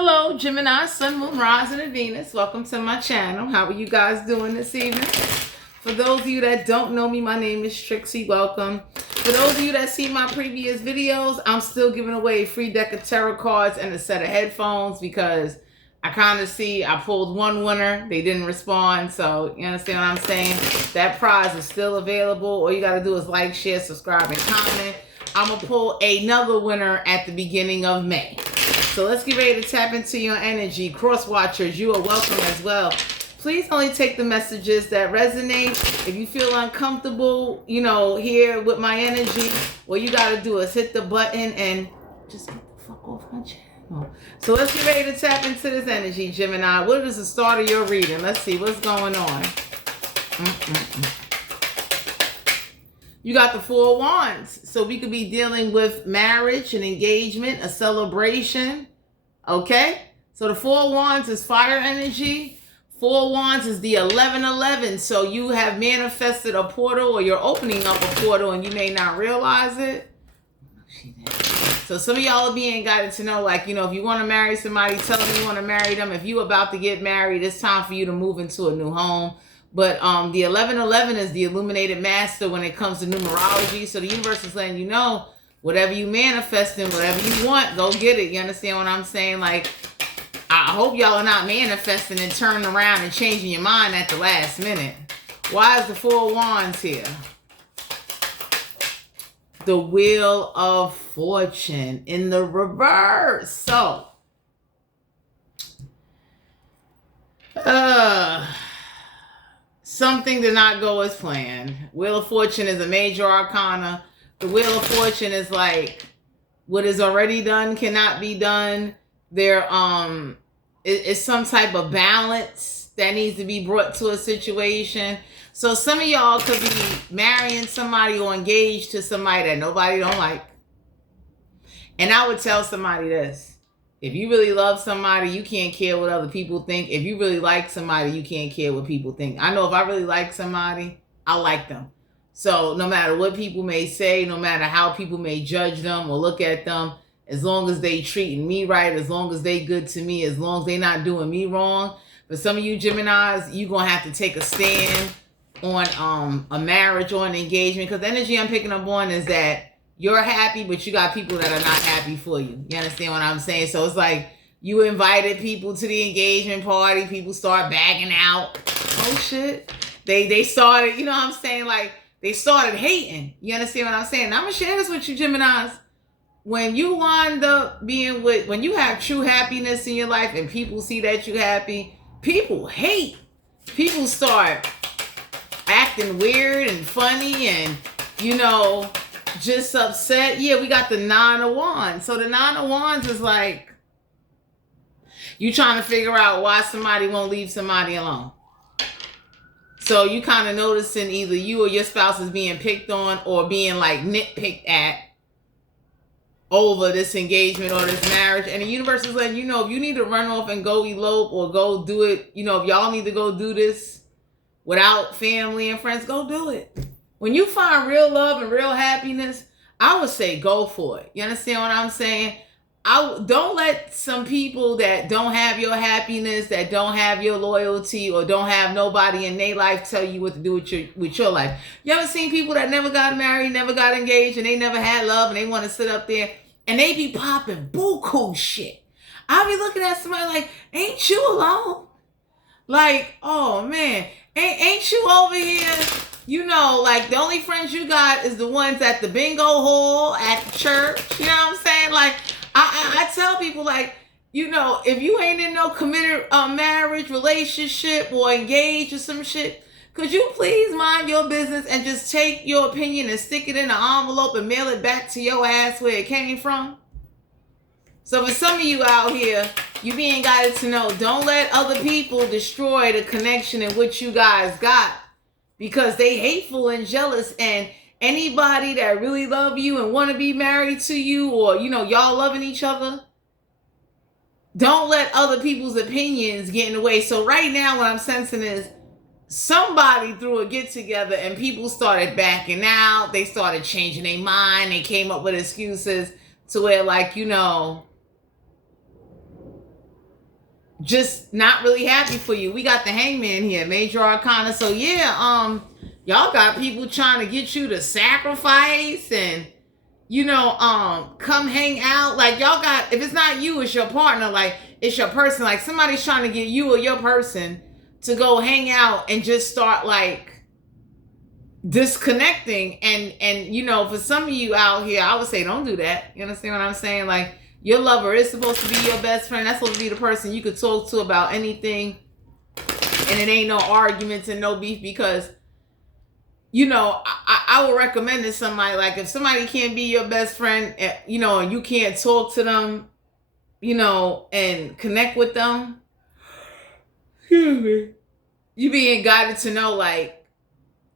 Hello, Gemini, Sun, Moon, Rising, and Venus. Welcome to my channel. How are you guys doing this evening? For those of you that don't know me, my name is Trixie. Welcome. For those of you that see my previous videos, I'm still giving away a free deck of tarot cards and a set of headphones because I kind of see I pulled one winner. They didn't respond. So you understand what I'm saying? That prize is still available. All you got to do is like, share, subscribe, and comment. I'm going to pull another winner at the beginning of May. So let's get ready to tap into your energy. Cross watchers, you are welcome as well. Please only take the messages that resonate. If you feel uncomfortable, here with my energy, what you got to do is hit the button and just get the fuck off my channel. So let's get ready to tap into this energy, Gemini. What is the start of your reading? Let's see what's going on. You got the Four of Wands. So we could be dealing with marriage, an engagement, a celebration. Okay? So the Four of Wands is fire energy. Four of Wands is the 1111. So you have manifested a portal or you're opening up a portal and you may not realize it. So some of y'all are being guided to know, if you want to marry somebody, tell them you want to marry them. If you're about to get married, it's time for you to move into a new home. But the 1111 is the illuminated master when it comes to numerology. So the universe is letting you know, whatever you manifesting, whatever you want, go get it. You understand what I'm saying? I hope y'all are not manifesting and turning around and changing your mind at the last minute. Why is the Four of Wands here? The Wheel of Fortune in the reverse. So, something did not go as planned. Wheel of Fortune is a major arcana. The Wheel of Fortune is what is already done cannot be done. There is some type of balance that needs to be brought to a situation. So some of y'all could be marrying somebody or engaged to somebody that nobody don't like. And I would tell somebody this. If you really love somebody, you can't care what other people think. If you really like somebody, you can't care what people think. I know if I really like somebody, I like them. So no matter what people may say, no matter how people may judge them or look at them, as long as they treating me right, as long as they good to me, as long as they not doing me wrong. For some of you Geminis, you're going to have to take a stand on a marriage or an engagement. Because the energy I'm picking up on is that you're happy, but you got people that are not happy for you. You understand what I'm saying? So it's you invited people to the engagement party. People start bagging out. Oh, shit. They started, you know what I'm saying? They started hating. You understand what I'm saying? And I'm going to share this with you, Geminis. When you wind up when you have true happiness in your life and people see that you're happy, people hate. People start acting weird and funny and, just upset. Yeah, we got the Nine of Wands. So the Nine of Wands is you trying to figure out why somebody won't leave somebody alone. So you kind of noticing either you or your spouse is being picked on or being nitpicked at over this engagement or this marriage. And the universe is letting you know, if you need to run off and go elope or go do it, if y'all need to go do this without family and friends, go do it. When you find real love and real happiness, I would say go for it. You understand what I'm saying? Don't let some people that don't have your happiness, that don't have your loyalty, or don't have nobody in their life tell you what to do with your life. You ever seen people that never got married, never got engaged, and they never had love, and they want to sit up there and they be popping buku shit? I be looking at somebody ain't you alone? Oh man, ain't you over here? The only friends you got is the ones at the bingo hall, at the church. You know what I'm saying? I tell people, if you ain't in no committed marriage, relationship, or engaged or some shit, could you please mind your business and just take your opinion and stick it in an envelope and mail it back to your ass where it came from? So for some of you out here, you being guided to know, don't let other people destroy the connection in which you guys got. Because they hateful and jealous, and anybody that really love you and want to be married to you, or y'all loving each other, don't let other people's opinions get in the way. So right now what I'm sensing is somebody threw a get together and people started backing out. They started changing their mind. They came up with excuses to where just not really happy for you. We got the Hangman here, Major Arcana. So yeah, y'all got people trying to get you to sacrifice and, you know, come hang out. Like, y'all got, if it's not you, it's your partner. Like, it's your person. Like, somebody's trying to get you or your person to go hang out and just start, like, disconnecting. And you know, for some of you out here, I would say don't do that. You understand what I'm saying? Like, your lover is supposed to be your best friend. That's supposed to be the person you could talk to about anything, and it ain't no arguments and no beef. Because, you know, I would recommend to somebody, like, if somebody can't be your best friend, you know, and you can't talk to them, you know, and connect with them, you being guided to know, like,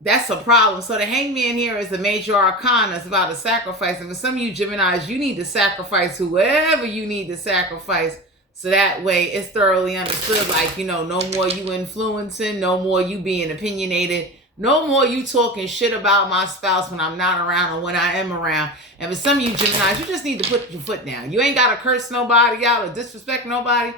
that's a problem. So the Hangman here is the Major Arcana. It's about a sacrifice. And for some of you Geminis, you need to sacrifice whoever you need to sacrifice. So that way it's thoroughly understood. Like, you know, no more you influencing. No more you being opinionated. No more you talking shit about my spouse when I'm not around or when I am around. And for some of you Geminis, you just need to put your foot down. You ain't got to curse nobody out or disrespect nobody.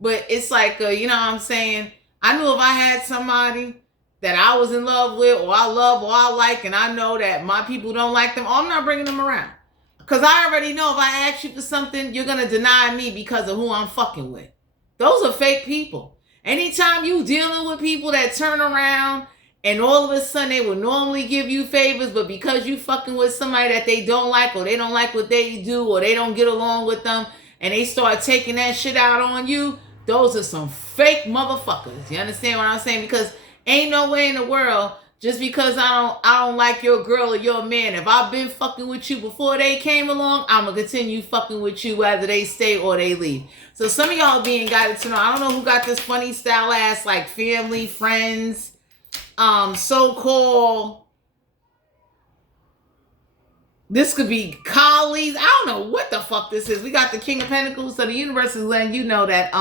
But it's like, you know what I'm saying? I knew if I had somebody that I was in love with, or I love, or I like, and I know that my people don't like them, I'm not bringing them around. Because I already know if I ask you for something, you're going to deny me because of who I'm fucking with. Those are fake people. Anytime you dealing with people that turn around and all of a sudden they would normally give you favors, but because you fucking with somebody that they don't like, or they don't like what they do, or they don't get along with them, and they start taking that shit out on you, those are some fake motherfuckers. You understand what I'm saying? Because ain't no way in the world, just because I don't like your girl or your man, if I've been fucking with you before they came along, I'm going to continue fucking with you whether they stay or they leave. So some of y'all being guided to know, I don't know who got this funny style ass, like, family, friends, so-called, this could be colleagues. I don't know what the fuck this is. We got the King of Pentacles. So the universe is letting you know that,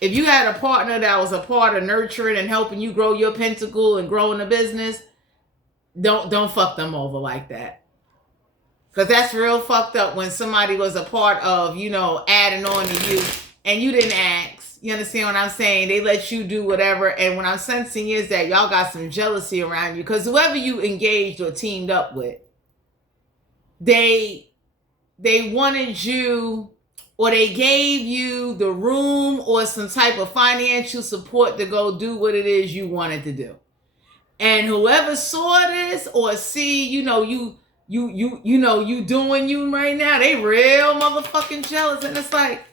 if you had a partner that was a part of nurturing and helping you grow your pentacle and growing the business, don't fuck them over like that. Because that's real fucked up when somebody was a part of, you know, adding on to you and you didn't ask. You understand what I'm saying? They let you do whatever. And what I'm sensing is that y'all got some jealousy around you. Because whoever you engaged or teamed up with, they wanted you, or they gave you the room or some type of financial support to go do what it is you wanted to do. And whoever saw this or see, you know, you know, you doing you right now, they real motherfucking jealous. And it's like,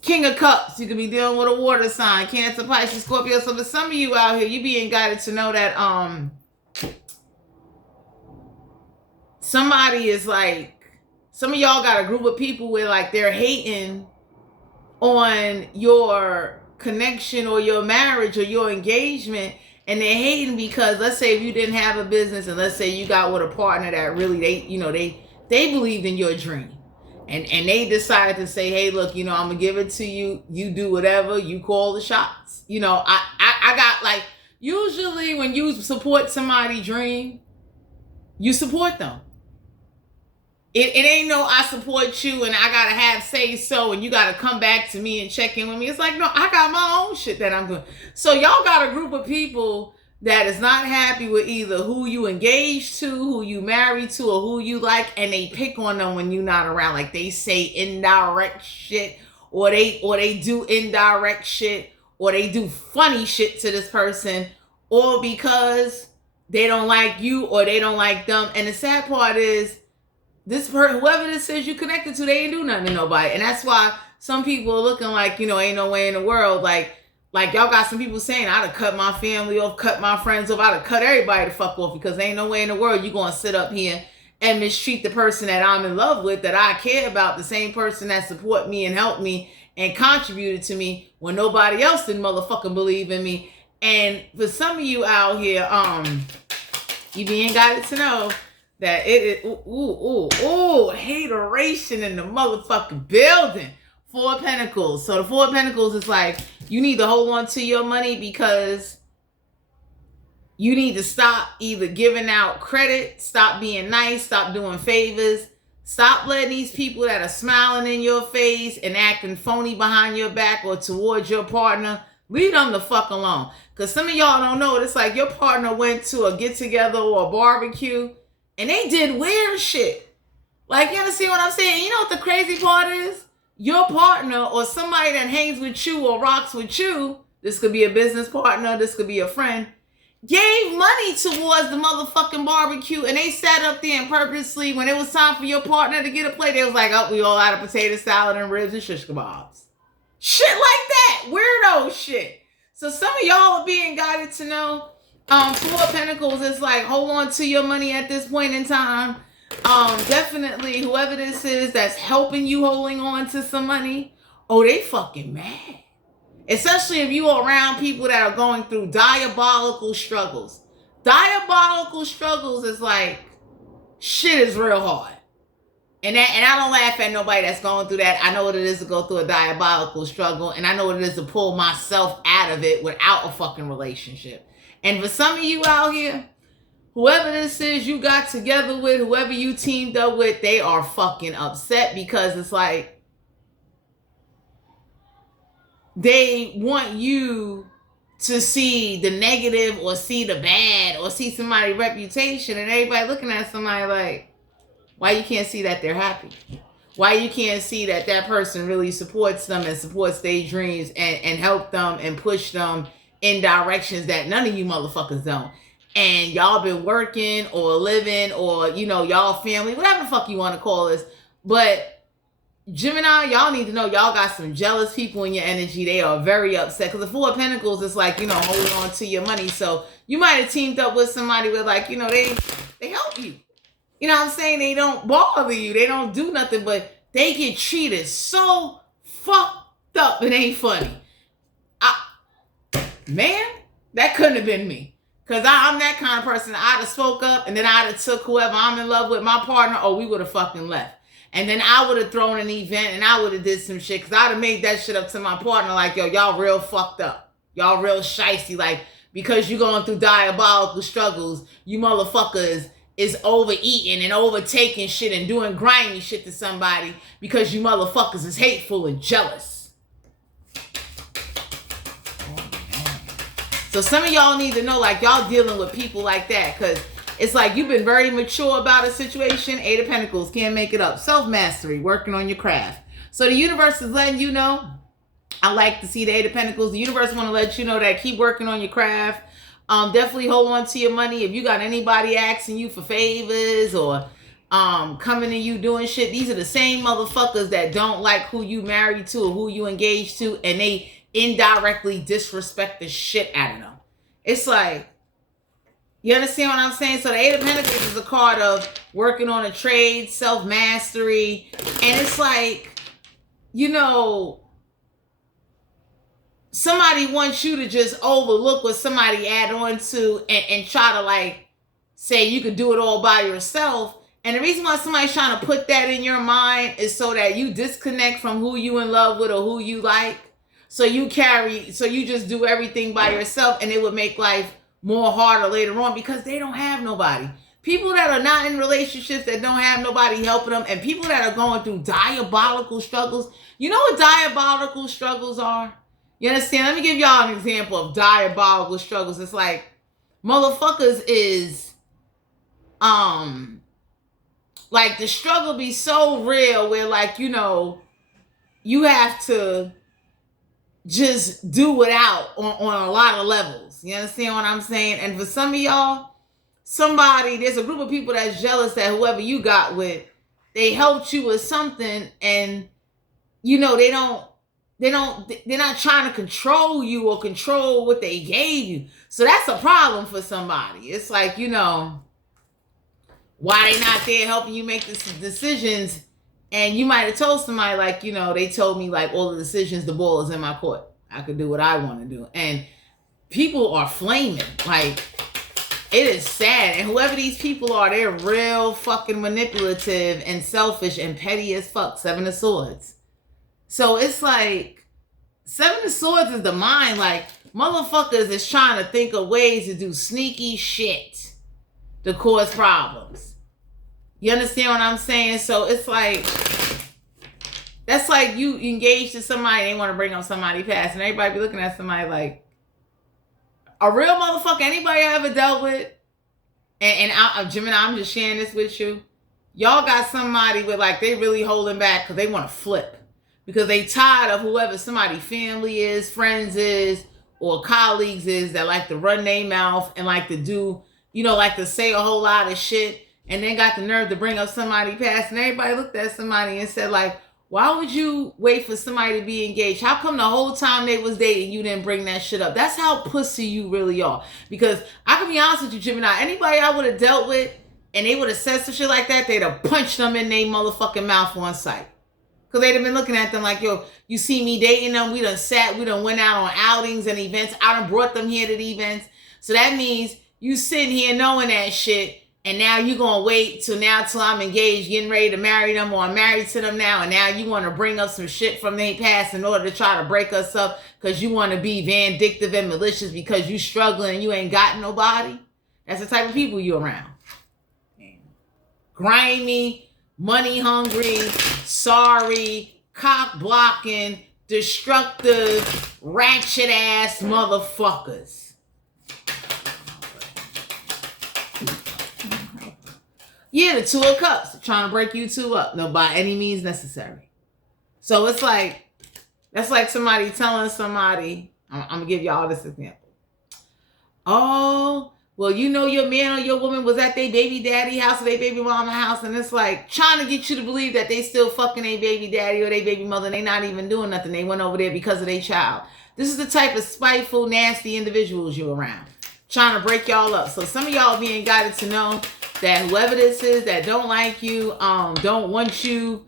King of Cups, you could be dealing with a water sign, Cancer, Pisces, Scorpio. So for some of you out here, you being guided to know that somebody is like, some of y'all got a group of people where, like, they're hating on your connection or your marriage or your engagement, and they're hating because, let's say if you didn't have a business, and let's say you got with a partner that really, they believed in your dream, and they decided to say, hey, look, you know, I'm gonna give it to you, you do whatever, you call the shots. You know, I got, like, usually when you support somebody's dream, you support them. It ain't no I support you and I gotta have say so and you gotta come back to me and check in with me. It's like, no, I got my own shit that I'm doing. So y'all got a group of people that is not happy with either who you engaged to, who you married to, or who you like, and they pick on them when you're not around. Like, they say indirect shit, or they do indirect shit, or they do funny shit to this person, or because they don't like you or they don't like them. And the sad part is, this person, whoever this is you connected to, they ain't do nothing to nobody. And that's why some people are looking like, you know, ain't no way in the world. Like y'all got some people saying, I'd have cut my family off, cut my friends off, I'd have cut everybody the fuck off, because ain't no way in the world you gonna sit up here and mistreat the person that I'm in love with, that I care about, the same person that support me and helped me and contributed to me when nobody else didn't motherfucking believe in me. And for some of you out here, you being guided to know that it is, hateration in the motherfucking building. Four of Pentacles. So the Four of Pentacles is like, you need to hold on to your money because you need to stop either giving out credit, stop being nice, stop doing favors, Stop letting these people that are smiling in your face and acting phony behind your back or towards your partner, leave them the fuck alone. Because some of y'all don't know, it's like your partner went to a get-together or a barbecue and they did weird shit. Like, you understand what I'm saying? You know what the crazy part is? Your partner or somebody that hangs with you or rocks with you, this could be a business partner, this could be a friend, gave money towards the motherfucking barbecue, and they sat up there and purposely, when it was time for your partner to get a plate, they was like, oh, we all out of potato salad and ribs and shish kebabs. Shit like that. Weirdo shit. So some of y'all are being guided to know, Four of Pentacles is like, hold on to your money at this point in time. Definitely whoever this is that's helping you holding on to some money, oh, they fucking mad. Especially if you are around people that are going through diabolical struggles. Diabolical struggles is like, shit is real hard. And I don't laugh at nobody that's going through that. I know what it is to go through a diabolical struggle, and I know what it is to pull myself out of it without a fucking relationship. And for some of you out here, whoever this is you got together with, whoever you teamed up with, they are fucking upset because it's like, they want you to see the negative or see the bad or see somebody's reputation, and everybody looking at somebody like, why you can't see that they're happy? Why you can't see that that person really supports them and supports their dreams and help them and push them in directions that none of you motherfuckers don't. And y'all been working or living or, you know, y'all family, whatever the fuck you want to call this. But Gemini, y'all need to know y'all got some jealous people in your energy. They are very upset. Because the Four of Pentacles is like, you know, holding on to your money. So you might have teamed up with somebody with like, you know, they help you. You know what I'm saying? They don't bother you. They don't do nothing, but they get treated so fucked up. It ain't funny. Man, that couldn't have been me. Because I'm that kind of person. I'd have spoke up and then I'd have took whoever I'm in love with, my partner, or we would have fucking left. And then I would have thrown an event and I would have did some shit. Because I'd have made that shit up to my partner like, yo, y'all real fucked up. Y'all real shicey. Like, because you going through diabolical struggles, you motherfuckers is overeating and overtaking shit and doing grimy shit to somebody because you motherfuckers is hateful and jealous. So some of y'all need to know, like, y'all dealing with people like that because it's like you've been very mature about a situation. Eight of Pentacles, can't make it up. Self-mastery, working on your craft. So the universe is letting you know, I like to see the Eight of Pentacles. The universe want to let you know that keep working on your craft. Definitely hold on to your money. If you got anybody asking you for favors or coming to you doing shit, these are the same motherfuckers that don't like who you married to or who you engaged to, and they indirectly disrespect the shit out of them. It's like, you understand what I'm saying? So the Eight of Pentacles is a card of working on a trade, self-mastery, and it's like, you know, somebody wants you to just overlook what somebody add on to and try to like say you could do it all by yourself. And the reason why somebody's trying to put that in your mind is so that you disconnect from who you in love with or who you like. So you just do everything by yourself, and it would make life more harder later on because they don't have nobody. People that are not in relationships that don't have nobody helping them, and people that are going through diabolical struggles. You know what diabolical struggles are? You understand? Let me give y'all an example of diabolical struggles. It's like motherfuckers is like the struggle be so real where like, you know, you have to just do without on a lot of levels. You understand what I'm saying? And for some of y'all, there's a group of people that's jealous that whoever you got with, they helped you with something, and you know, they're not trying to control you or control what they gave you. So that's a problem for somebody. It's like, you know, why they not there helping you make the decisions? And you might have told somebody like, you know, they told me like all the decisions, the ball is in my court. I could do what I want to do. And people are flaming. Like, it is sad. And whoever these people are, they're real fucking manipulative and selfish and petty as fuck. Seven of Swords. So it's like, Seven of Swords is the mind. Like, motherfuckers is trying to think of ways to do sneaky shit to cause problems. You understand what I'm saying? So it's like, that's like you engaged to somebody, they want to bring up somebody past, and everybody be looking at somebody like, a real motherfucker, anybody I ever dealt with, and Gemini, I'm just sharing this with you. Y'all got somebody with like, they really holding back because they want to flip. Because they tired of whoever somebody family is, friends is, or colleagues is that like to run their mouth and like to do, like to say a whole lot of shit, and then got the nerve to bring up somebody past, and everybody looked at somebody and said like, why would you wait for somebody to be engaged? How come the whole time they was dating, you didn't bring that shit up? That's how pussy you really are. Because I can be honest with you, Gemini, anybody I would have dealt with and they would have said some shit like that, they'd have punched them in their motherfucking mouth on sight. Because they'd have been looking at them like, yo, you see me dating them, we done went out on outings and events, I done brought them here to the events. So that means you sitting here knowing that shit, and now you gonna wait till I'm engaged, getting ready to marry them, or I'm married to them now, and now you want to bring up some shit from their past in order to try to break us up because you want to be vindictive and malicious because you struggling and you ain't got nobody. That's the type of people you around. Grimy, money hungry, sorry, cock blocking, destructive, ratchet ass motherfuckers. Yeah, the 2 of Cups, trying to break you two up. No, by any means necessary. So it's like, that's like somebody telling somebody, I'm going to give y'all this example. Oh, well, your man or your woman was at their baby daddy house or their baby mama house, and it's like trying to get you to believe that they still fucking their baby daddy or their baby mother, and they not even doing nothing. They went over there because of their child. This is the type of spiteful, nasty individuals you around, trying to break y'all up. So some of y'all being guided to know that whoever this is that don't like you, don't want you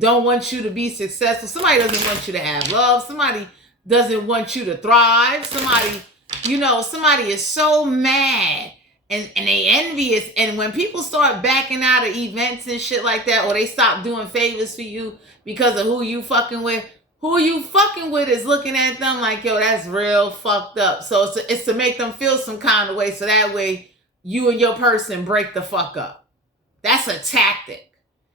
to be successful. Somebody doesn't want you to have love. Somebody doesn't want you to thrive. Somebody is so mad and they envious. And when people start backing out of events and shit like that, or they stop doing favors for you because of who you fucking with is looking at them like, yo, that's real fucked up. So it's to make them feel some kind of way, so that way you and your person break the fuck up. That's a tactic.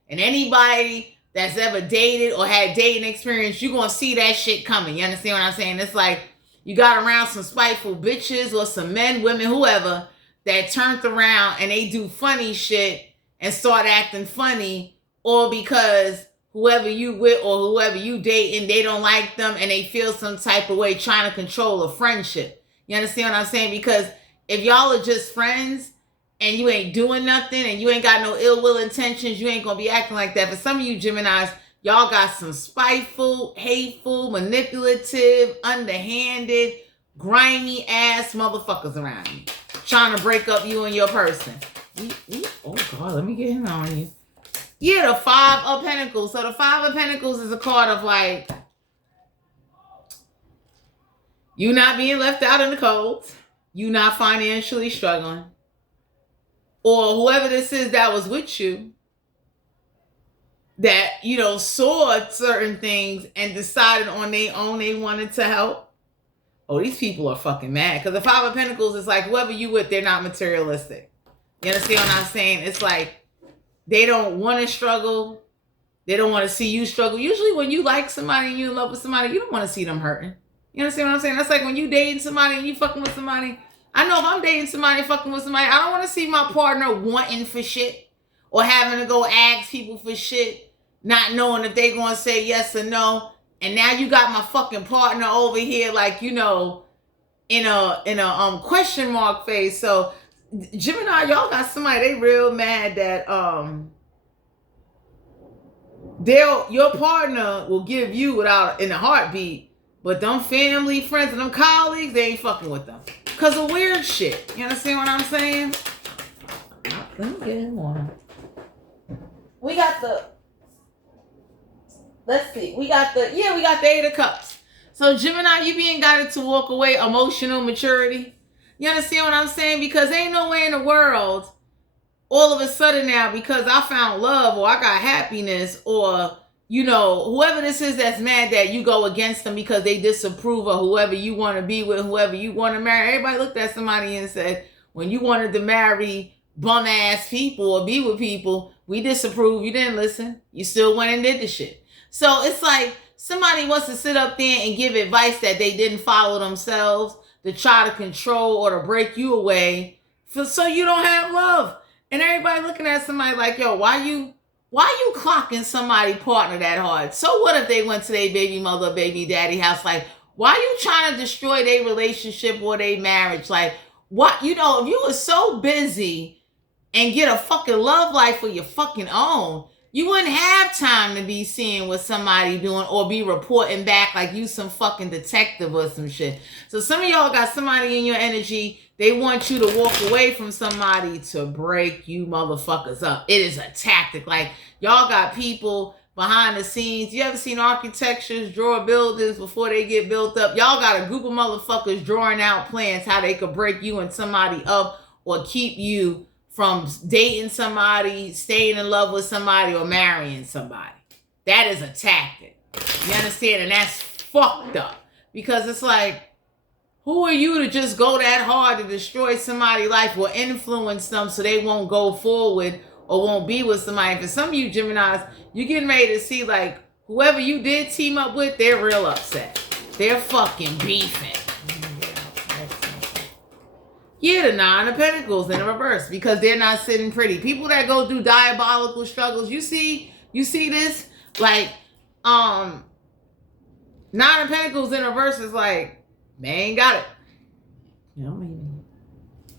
And anybody that's ever dated or had dating experience, you're going to see that shit coming. You understand what I'm saying? It's like you got around some spiteful bitches or some men, women, whoever, that turned around and they do funny shit and start acting funny, or because whoever you with or whoever you dating, they don't like them and they feel some type of way trying to control a friendship. You understand what I'm saying? Because if y'all are just friends and you ain't doing nothing and you ain't got no ill will intentions, you ain't gonna be acting like that. But some of you Geminis, y'all got some spiteful, hateful, manipulative, underhanded, grimy ass motherfuckers around you, trying to break up you and your person. Oh God, let me get in on you. Yeah, the 5 of Pentacles. So the 5 of Pentacles is a card of like, you not being left out in the cold. You not financially struggling, or whoever this is that was with you that, saw certain things and decided on their own they wanted to help. Oh, these people are fucking mad. Because the 5 of Pentacles is like, whoever you with, they're not materialistic. You understand what I'm saying? It's like, they don't want to struggle. They don't want to see you struggle. Usually when you like somebody and you in love with somebody, you don't want to see them hurting. You understand what I'm saying? That's like when you dating somebody and you fucking with somebody. I know if I'm dating somebody, fucking with somebody, I don't want to see my partner wanting for shit or having to go ask people for shit, not knowing if they're going to say yes or no. And now you got my fucking partner over here, like, in a question mark face. So Gemini, y'all got somebody, they real mad that your partner will give you without in a heartbeat, but them family, friends, and them colleagues, they ain't fucking with them. Because of weird shit. You understand what I'm saying? Let me get in one. We got the 8 of Cups. So Gemini, you being guided to walk away, emotional maturity. You understand what I'm saying? Because ain't no way in the world, all of a sudden now, because I found love or I got happiness, or whoever this is that's mad that you go against them because they disapprove of whoever you want to be with, whoever you want to marry. Everybody looked at somebody and said, when you wanted to marry bum ass people or be with people. We disapprove. You didn't listen. You still went and did the shit. So it's like somebody wants to sit up there and give advice that they didn't follow themselves to try to control or to break you away so you don't have love. And everybody looking at somebody like, yo, why you clocking somebody partner that hard? So what if they went to their baby mother or baby daddy house? Like, why you trying to destroy their relationship or their marriage? Like, what, if you were so busy and get a fucking love life for your fucking own, you wouldn't have time to be seeing what somebody doing or be reporting back like you some fucking detective or some shit. So some of y'all got somebody in your energy. They want you to walk away from somebody to break you motherfuckers up. It is a tactic. Like, y'all got people behind the scenes. You ever seen architects draw buildings before they get built up? Y'all got a group of motherfuckers drawing out plans how they could break you and somebody up or keep you from dating somebody, staying in love with somebody, or marrying somebody. That is a tactic. You understand? And that's fucked up. Because it's like, who are you to just go that hard to destroy somebody's life or influence them so they won't go forward or won't be with somebody? For some of you Geminis, you're getting ready to see like whoever you did team up with, they're real upset. They're fucking beefing. Yeah, the Nine of Pentacles in reverse because they're not sitting pretty. People that go through diabolical struggles, you see this? Like, Nine of Pentacles in reverse is like, they ain't got it.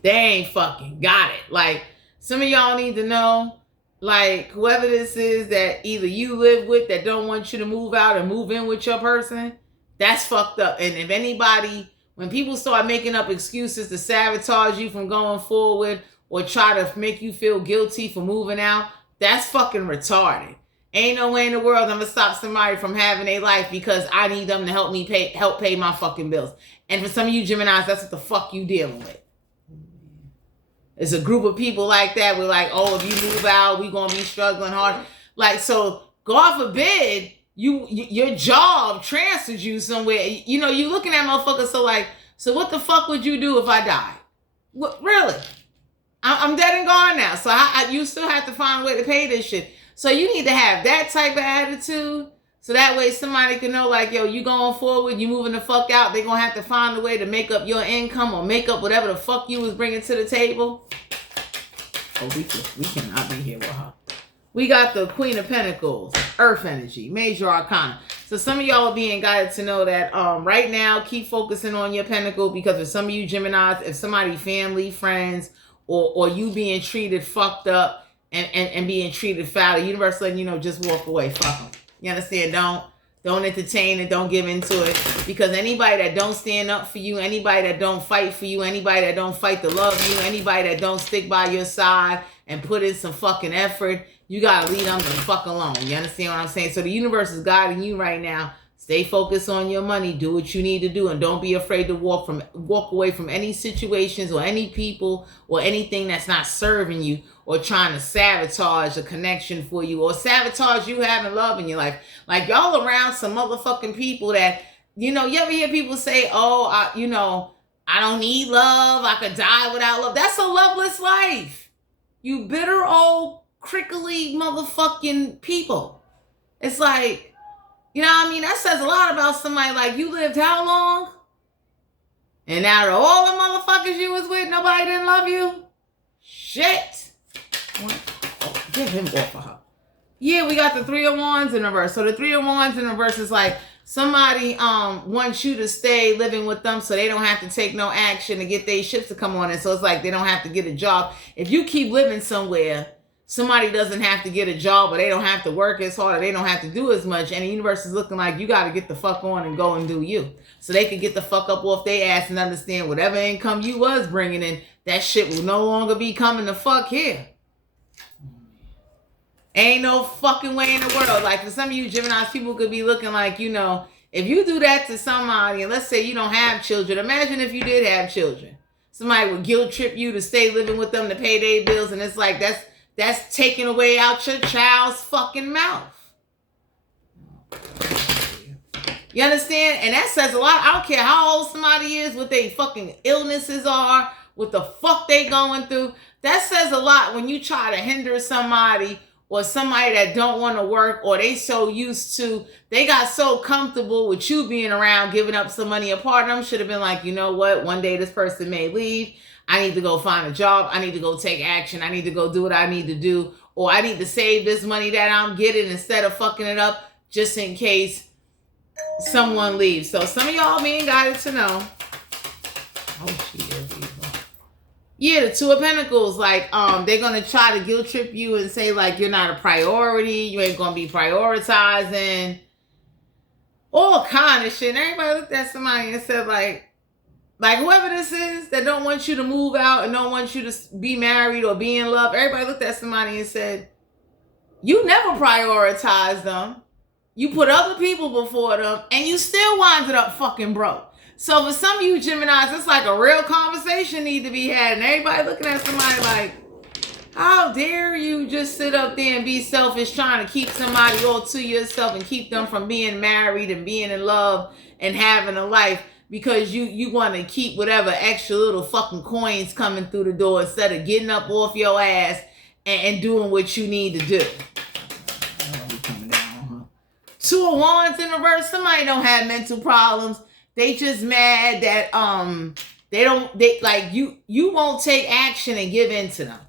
They ain't fucking got it. Like, some of y'all need to know, like, whoever this is that either you live with that don't want you to move out and move in with your person, that's fucked up. And if anybody, when people start making up excuses to sabotage you from going forward or try to make you feel guilty for moving out, that's fucking retarded. Ain't no way in the world I'm gonna stop somebody from having a life because I need them to help pay my fucking bills. And for some of you Geminis, that's what the fuck you dealing with. It's a group of people like that. We're like, oh, if you move out, we gonna be struggling hard. Like, so God forbid your job transfers you somewhere. You looking at motherfuckers. So what the fuck would you do if I died? What, really? I'm dead and gone now. So you still have to find a way to pay this shit. So you need to have that type of attitude. So that way somebody can know like, yo, you going forward, you moving the fuck out. They're going to have to find a way to make up your income or make up whatever the fuck you was bringing to the table. Oh, we cannot be here with her. We got the Queen of Pentacles, Earth energy, major arcana. So some of y'all are being guided to know that right now, keep focusing on your pentacle because for some of you Geminis, if somebody, family, friends, or you being treated fucked up and being treated foul, the universe letting you know, just walk away, fuck them. You understand? Don't entertain it. Don't give into it. Because anybody that don't stand up for you, anybody that don't fight for you, anybody that don't fight to love you, anybody that don't stick by your side and put in some fucking effort, you got to leave them the fuck alone. You understand what I'm saying? So the universe is guiding you right now. Stay focused on your money. Do what you need to do. And don't be afraid to walk away from any situations or any people or anything that's not serving you or trying to sabotage a connection for you or sabotage you having love in your life. Like y'all around some motherfucking people that, you ever hear people say, oh, I don't need love. I could die without love. That's a loveless life. You bitter old crickly motherfucking people. It's like, you know what I mean? That says a lot about somebody. Like, you lived how long? And out of all the motherfuckers you was with, nobody didn't love you? Shit. What? Oh, get him off of her. Yeah, we got the Three of Wands in reverse. So the Three of Wands in reverse is like somebody wants you to stay living with them so they don't have to take no action to get their ships to come on. And so it's like they don't have to get a job. If you keep living somewhere, somebody doesn't have to get a job, or they don't have to work as hard, or they don't have to do as much, and the universe is looking like you got to get the fuck on and go and do you. So they can get the fuck up off their ass and understand whatever income you was bringing in, that shit will no longer be coming the fuck here. Ain't no fucking way in the world. Like for some of you Geminis, people could be looking like, if you do that to somebody, and let's say you don't have children, imagine if you did have children. Somebody would guilt trip you to stay living with them to pay their bills, and it's like that's taking away out your child's fucking mouth. You understand? And that says a lot. I don't care how old somebody is, what their fucking illnesses are, what the fuck they going through. That says a lot when you try to hinder somebody or somebody that don't want to work, or they so used to, they got so comfortable with you being around, giving up some money. A part of them should have been like, you know what? One day this person may leave. I need to go find a job. I need to go take action. I need to go do what I need to do. Or I need to save this money that I'm getting instead of fucking it up just in case someone leaves. So some of y'all being guided to know. Oh, shit. Yeah, the Two of Pentacles, like, they're going to try to guilt trip you and say, like, you're not a priority. You ain't going to be prioritizing. All kind of shit. And everybody looked at somebody and said, like whoever this is that don't want you to move out and don't want you to be married or be in love, everybody looked at somebody and said, you never prioritized them. You put other people before them, and you still winded up fucking broke. So for some of you Geminis, it's like a real conversation need to be had. And everybody looking at somebody like, how dare you just sit up there and be selfish trying to keep somebody all to yourself and keep them from being married and being in love and having a life because you want to keep whatever extra little fucking coins coming through the door instead of getting up off your ass and doing what you need to do. Two of Wands in reverse. Somebody don't have mental problems. They just mad that you won't take action and give in to them.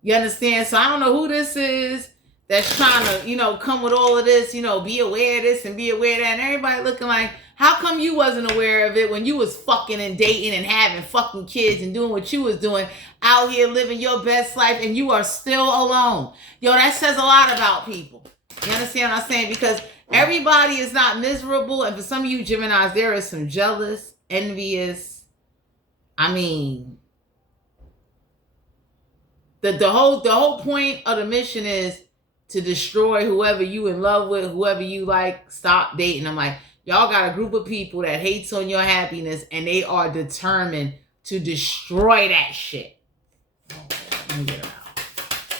You understand? So I don't know who this is that's trying to, come with all of this, be aware of this and be aware of that. And everybody looking like, how come you wasn't aware of it when you was fucking and dating and having fucking kids and doing what you was doing out here living your best life and you are still alone? Yo, that says a lot about people. You understand what I'm saying? Because everybody is not miserable. And for some of you Geminis, there is some jealous, envious. I mean, the whole point of the mission is to destroy whoever you in love with, whoever you like. Stop dating them. Like, y'all got a group of people that hates on your happiness and they are determined to destroy that shit.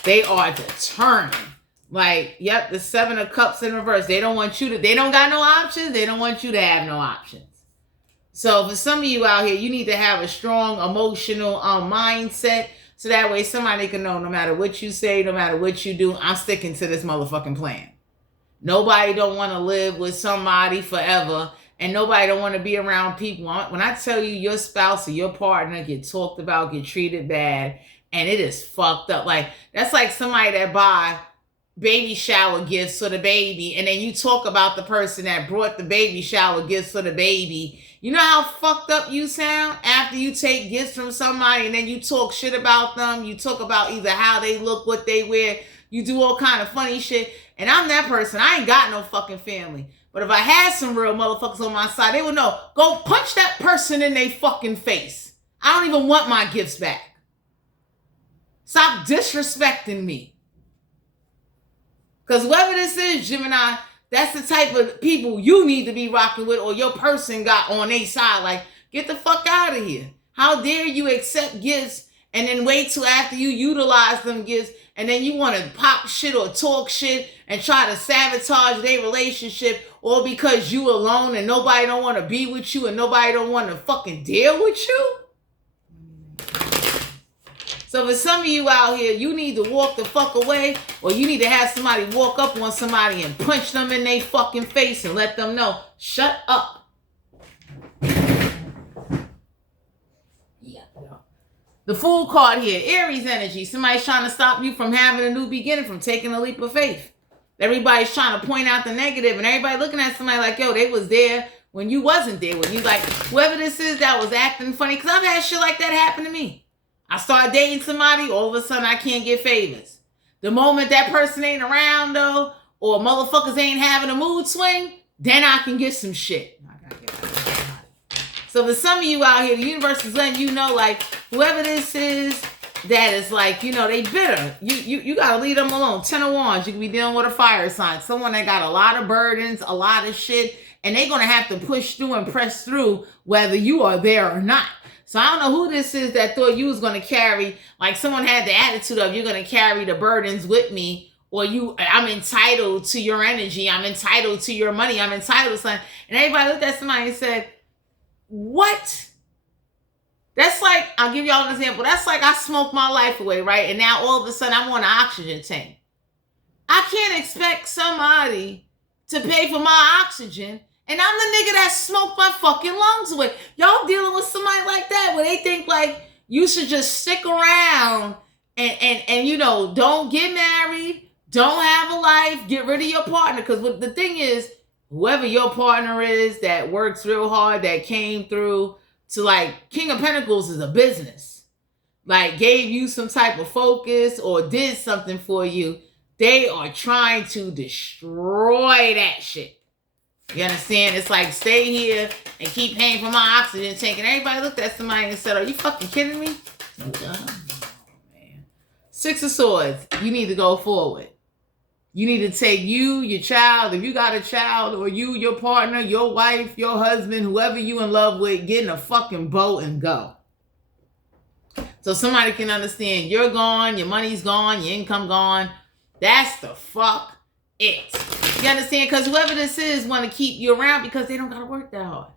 They are determined. Like, yep, the Seven of Cups in reverse. They don't got no options. They don't want you to have no options. So for some of you out here, you need to have a strong emotional mindset. So that way somebody can know no matter what you say, no matter what you do, I'm sticking to this motherfucking plan. Nobody don't want to live with somebody forever. And nobody don't want to be around people. When I tell you your spouse or your partner get talked about, get treated bad, and it is fucked up. Like, that's like somebody that buy baby shower gifts for the baby, and then you talk about the person that brought the baby shower gifts for the baby. You know how fucked up you sound after you take gifts from somebody and then you talk shit about them. You talk about either how they look, what they wear. You do all kind of funny shit. And I'm that person. I ain't got no fucking family. But if I had some real motherfuckers on my side, they would know, go punch that person in their fucking face. I don't even want my gifts back. Stop disrespecting me. Because whoever this is, Gemini, that's the type of people you need to be rocking with, or your person got on their side. Like, get the fuck out of here. How dare you accept gifts and then wait till after you utilize them gifts and then you want to pop shit or talk shit and try to sabotage their relationship, or because you alone and nobody don't want to be with you and nobody don't want to fucking deal with you? So for some of you out here, you need to walk the fuck away, or you need to have somebody walk up on somebody and punch them in their fucking face and let them know, shut up. Yeah. The Fool card here, Aries energy. Somebody's trying to stop you from having a new beginning, from taking a leap of faith. Everybody's trying to point out the negative, and everybody looking at somebody like, yo, they was there when you wasn't there. When you like, whoever this is that was acting funny, because I've had shit like that happen to me. I start dating somebody, all of a sudden I can't get favors. The moment that person ain't around though, or motherfuckers ain't having a mood swing, then I can get some shit. I gotta get out of here. So for some of you out here, the universe is letting you know, like, whoever this is that is like, they bitter. You gotta leave them alone. 10 of Wands, you can be dealing with a fire sign. Someone that got a lot of burdens, a lot of shit, and they're gonna have to push through and press through whether you are there or not. So I don't know who this is that thought you was going to carry, like someone had the attitude of, you're going to carry the burdens with me, or I'm entitled to your energy, I'm entitled to your money, I'm entitled to something. And everybody looked at somebody and said, what? That's like, I'll give y'all an example. That's like I smoked my life away, right? And now all of a sudden I'm on an oxygen tank. I can't expect somebody to pay for my oxygen, and I'm the nigga that smoked my fucking lungs away. Y'all dealing with somebody like that where they think like you should just stick around and you know, don't get married, don't have a life, get rid of your partner. Because the thing is, whoever your partner is that works real hard, that came through to like King of Pentacles is a business, like gave you some type of focus or did something for you, they are trying to destroy that shit. You understand? It's like, stay here and keep paying for my oxygen tank. And everybody looked at somebody and said, are you fucking kidding me? Oh, man. Six of Swords, you need to go forward. You need to take you, your child, if you got a child, or you, your partner, your wife, your husband, whoever you in love with, get in a fucking boat and go. So somebody can understand you're gone, your money's gone, your income gone. That's the fuck it. You understand? Because whoever this is want to keep you around because they don't got to work that hard.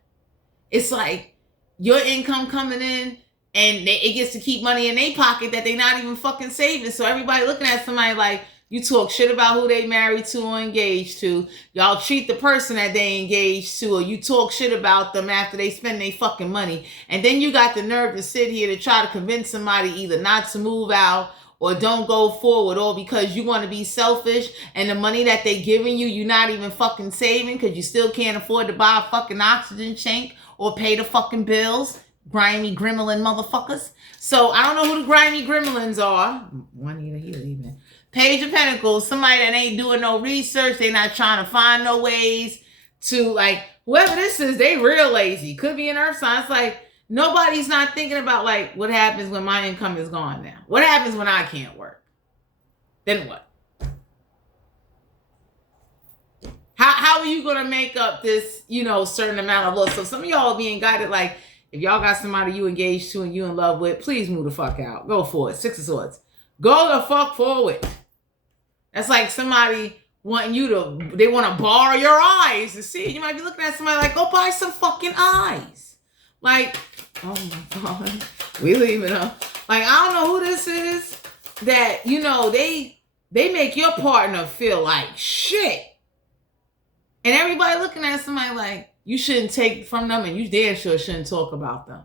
It's like your income coming in and it gets to keep money in their pocket that they not even fucking saving. So everybody looking at somebody like, you talk shit about who they married to or engaged to. Y'all treat the person that they engaged to, or you talk shit about them after they spend their fucking money. And then you got the nerve to sit here to try to convince somebody either not to move out or don't go forward, all because you want to be selfish and the money that they giving you, you're not even fucking saving because you still can't afford to buy a fucking oxygen tank or pay the fucking bills. Grimy gremlin motherfuckers. So I don't know who the grimy gremlins are. Juanita here even. Page of Pentacles, somebody that ain't doing no research. They not trying to find no ways to, like, whoever this is, they real lazy. Could be an earth sign. It's like, nobody's not thinking about, like, what happens when my income is gone now? What happens when I can't work? Then what? How are you going to make up this, you know, certain amount of loss? So some of y'all being guided, like, if y'all got somebody you engaged to and you in love with, please move the fuck out. Go for it. Six of Swords. Go the fuck forward. That's like somebody wanting you to, they want to borrow your eyes to see. You might be looking at somebody like, go buy some fucking eyes. Like, oh my God, we leaving her. Like, I don't know who this is that, you know, they make your partner feel like shit. And everybody looking at somebody like, you shouldn't take from them and you damn sure shouldn't talk about them.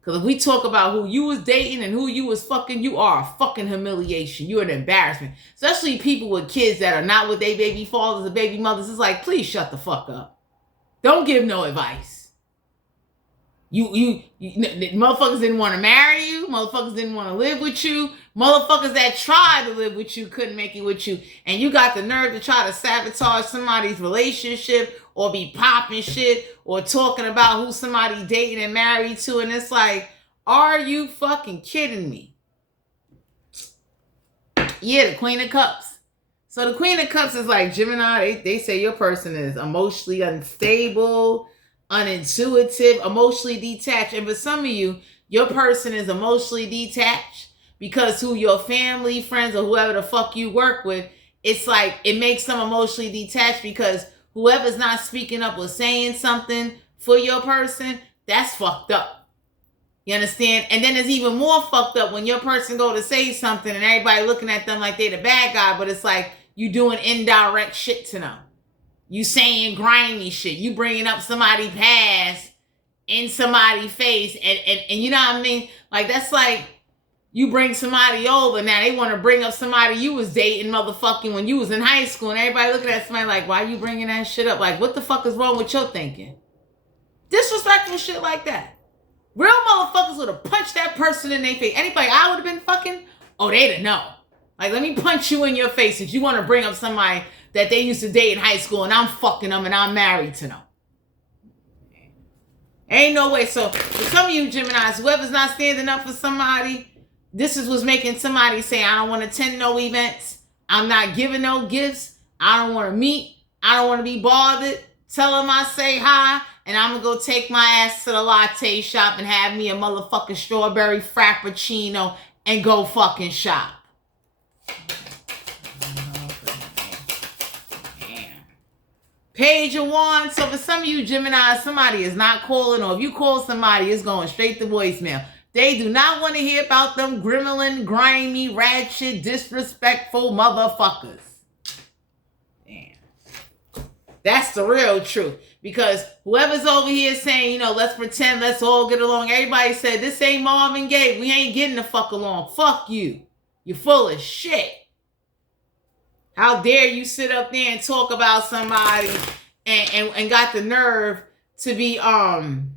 Because if we talk about who you was dating and who you was fucking, you are a fucking humiliation. You're an embarrassment. Especially people with kids that are not with their baby fathers or baby mothers. It's like, please shut the fuck up. Don't give no advice. You motherfuckers didn't want to marry you. Motherfuckers didn't want to live with you. Motherfuckers that tried to live with you couldn't make it with you. And you got the nerve to try to sabotage somebody's relationship or be popping shit or talking about who somebody dating and married to. And it's like, are you fucking kidding me? Yeah, the Queen of Cups. So the Queen of Cups is like Gemini. They say your person is emotionally unstable, unintuitive, emotionally detached. And for some of you, your person is emotionally detached because who your family, friends, or whoever the fuck you work with, it's like it makes them emotionally detached because whoever's not speaking up or saying something for your person, that's fucked up. You understand? And then it's even more fucked up when your person go to say something and everybody looking at them like they the bad guy, but it's like you doing indirect shit to them. You saying grimy shit. You bringing up somebody's past in somebody's face. And you know what I mean? Like, that's like you bring somebody over. Now they want to bring up somebody you was dating motherfucking when you was in high school. And everybody looking at somebody like, why you bringing that shit up? Like, what the fuck is wrong with your thinking? Disrespectful shit like that. Real motherfuckers would have punched that person in their face. Anybody I would have been fucking, oh, they'd have known. Like, let me punch you in your face if you want to bring up somebody that they used to date in high school and I'm fucking them and I'm married to them. Ain't no way. So for some of you Geminis, whoever's not standing up for somebody, this is what's making somebody say, I don't want to attend no events. I'm not giving no gifts. I don't want to meet. I don't want to be bothered. Tell them I say hi and I'm going to go take my ass to the latte shop and have me a motherfucking strawberry frappuccino and go fucking shop. Page of Wands. So for some of you Gemini, somebody is not calling, or if you call somebody, it's going straight to voicemail. They do not want to hear about them gremlin, grimy, ratchet, disrespectful motherfuckers. Damn. That's the real truth. Because whoever's over here saying, you know, let's pretend, let's all get along. Everybody said, this ain't Marvin Gaye. We ain't getting the fuck along. Fuck you. You're full of shit. How dare you sit up there and talk about somebody and got the nerve to be trying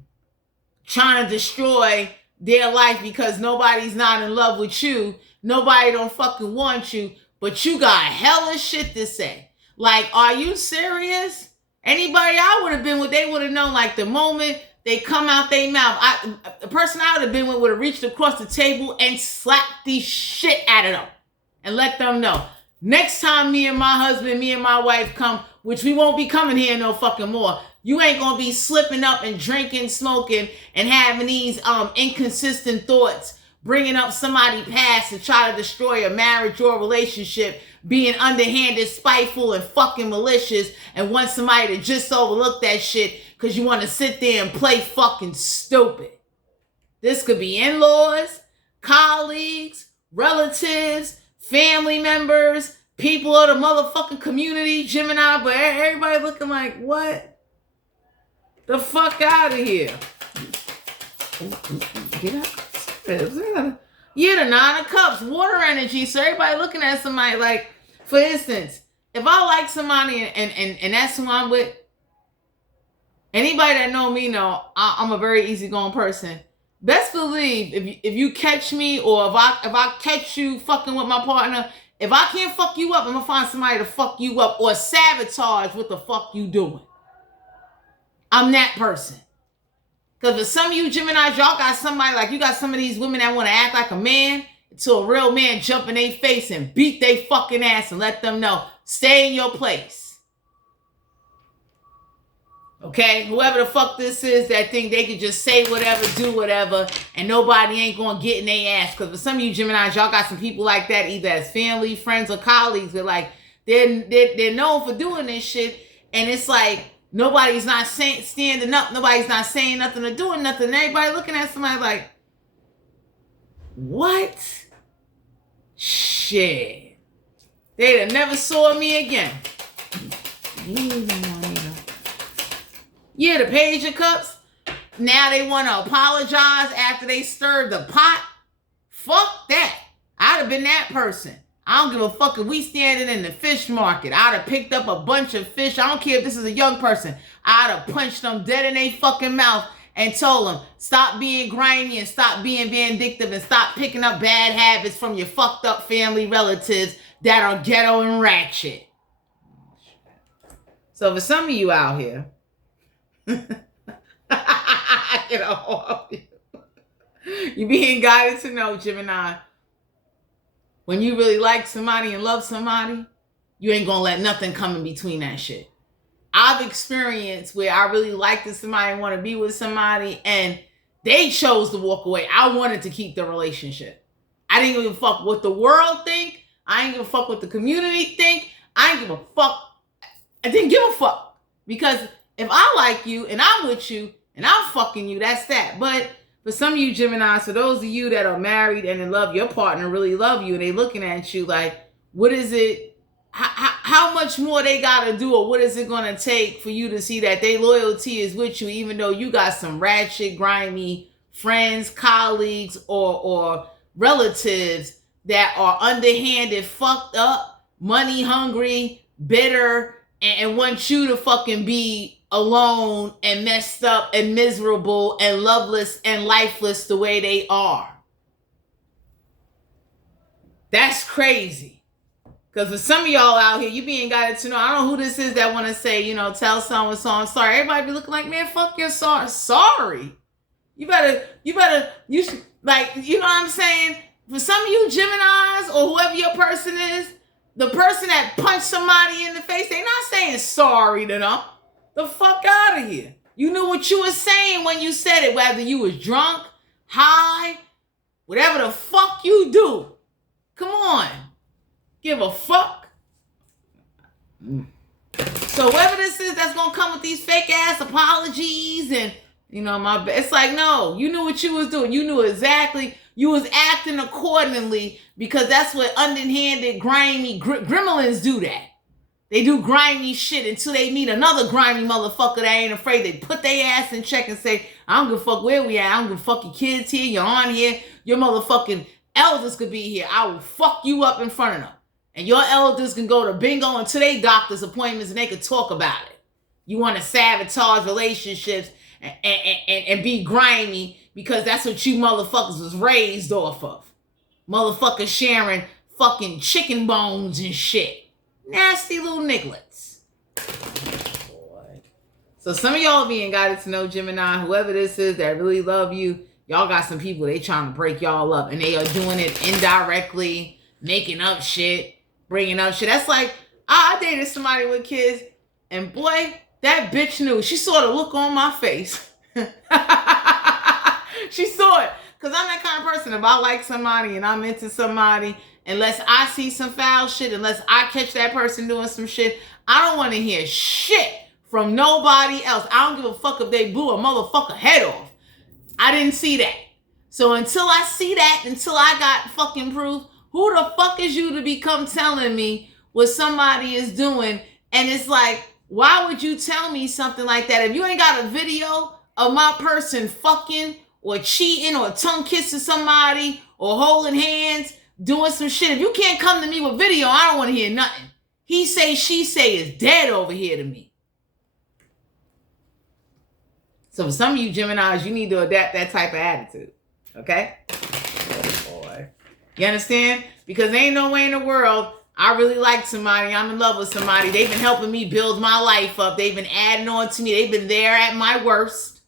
to destroy their life because nobody's not in love with you. Nobody don't fucking want you, but you got hella shit to say. Like, are you serious? Anybody I would have been with, they would have known, like, the moment they come out their mouth. The person I would have been with would have reached across the table and slapped the shit out of them and let them know. Next time me and my husband, me and my wife come, which we won't be coming here no fucking more, you ain't gonna be slipping up and drinking, smoking, and having these inconsistent thoughts, bringing up somebody's past to try to destroy a marriage or a relationship, being underhanded, spiteful, and fucking malicious, and want somebody to just overlook that shit because you want to sit there and play fucking stupid. This could be in-laws, colleagues, relatives, family members, people of the motherfucking community, Gemini, but everybody looking like, what? The fuck out of here. Get out. Yeah, the Nine of Cups, water energy. So everybody looking at somebody like, for instance, if I like somebody and that's who I'm with, anybody that know me know I'm a very easygoing person. Best believe if you catch me, or if I catch you fucking with my partner, if I can't fuck you up, I'm gonna find somebody to fuck you up or sabotage what the fuck you doing. I'm that person. Because for some of you Geminis, y'all got somebody, like, you got some of these women that want to act like a man until a real man jump in their face and beat their fucking ass and let them know, stay in your place. Okay, whoever the fuck this is that think they can just say whatever, do whatever, and nobody ain't gonna get in their ass. Because for some of you Geminis, y'all got some people like that, either as family, friends, or colleagues. But like they're known for doing this shit, and it's like nobody's not standing up, nobody's not saying nothing or doing nothing. And everybody looking at somebody like, what? Shit, they'd have never saw me again. Yeah, the Page of Cups. Now they want to apologize after they stirred the pot. Fuck that. I'd have been that person. I don't give a fuck if we standing in the fish market. I'd have picked up a bunch of fish. I don't care if this is a young person. I'd have punched them dead in their fucking mouth and told them, stop being grimy and stop being vindictive and stop picking up bad habits from your fucked up family relatives that are ghetto and ratchet. So for some of you out here, I get all of you. You being guided to know, Gemini, when you really like somebody and love somebody, you ain't gonna let nothing come in between that shit. I've experienced where I really liked somebody and want to be with somebody, and they chose to walk away. I wanted to keep the relationship. I didn't give a fuck what the world think. I didn't give a fuck what the community think. I didn't give a fuck. I didn't give a fuck, because if I like you and I'm with you and I'm fucking you, that's that. But for some of you Geminis, for those of you that are married and in love, your partner really love you, and they looking at you like, what is it? How much more they got to do, or what is it going to take for you to see that their loyalty is with you, even though you got some ratchet, grimy friends, colleagues, or relatives that are underhanded, fucked up, money hungry, bitter, and want you to fucking be alone and messed up and miserable and loveless and lifeless the way they are. That's crazy. Because for some of y'all out here, you being guided to know, I don't know who this is that want to say, you know, tell someone so I'm sorry. Everybody be looking like, man, fuck your sorry. You should, like, you know what I'm saying? For some of you Geminis or whoever your person is, the person that punched somebody in the face, they not saying sorry to them. The fuck out of here. You knew what you was saying when you said it, whether you was drunk, high, whatever the fuck you do. Come on. Give a fuck. So whoever this is that's gonna come with these fake ass apologies and it's like, no, you knew what you was doing. You knew exactly. You was acting accordingly because that's what underhanded, grimy gremlins do that. They do grimy shit until they meet another grimy motherfucker that ain't afraid. They put their ass in check and say, I don't give a fuck where we at. I don't give a fuck your kids here, your aunt here, your motherfucking elders could be here. I will fuck you up in front of them. And your elders can go to bingo and to their doctor's appointments and they could talk about it. You want to sabotage relationships and be grimy because that's what you motherfuckers was raised off of. Motherfuckers sharing fucking chicken bones and shit. Nasty little nigglets. Boy. So some of y'all being guided to know Gemini, whoever this is that really love you, y'all got some people, they trying to break y'all up and they are doing it indirectly, making up shit, bringing up shit. That's like, I dated somebody with kids and boy, that bitch knew. She saw the look on my face. She saw it. Because I'm that kind of person. If I like somebody and I'm into somebody, unless I see some foul shit, unless I catch that person doing some shit, I don't want to hear shit from nobody else. I don't give a fuck if they blew a motherfucker head off. I didn't see that. So until I see that, until I got fucking proof, who the fuck is you to become telling me what somebody is doing? And it's like, why would you tell me something like that? If you ain't got a video of my person fucking or cheating or tongue kissing somebody or holding hands, doing some shit, if you can't come to me with video, I don't want to hear nothing. He say, she say is dead over here to me. So for some of you Geminis, you need to adapt that type of attitude. Okay? Oh boy. You understand? Because there ain't no way in the world I really like somebody. I'm in love with somebody. They've been helping me build my life up. They've been adding on to me. They've been there at my worst.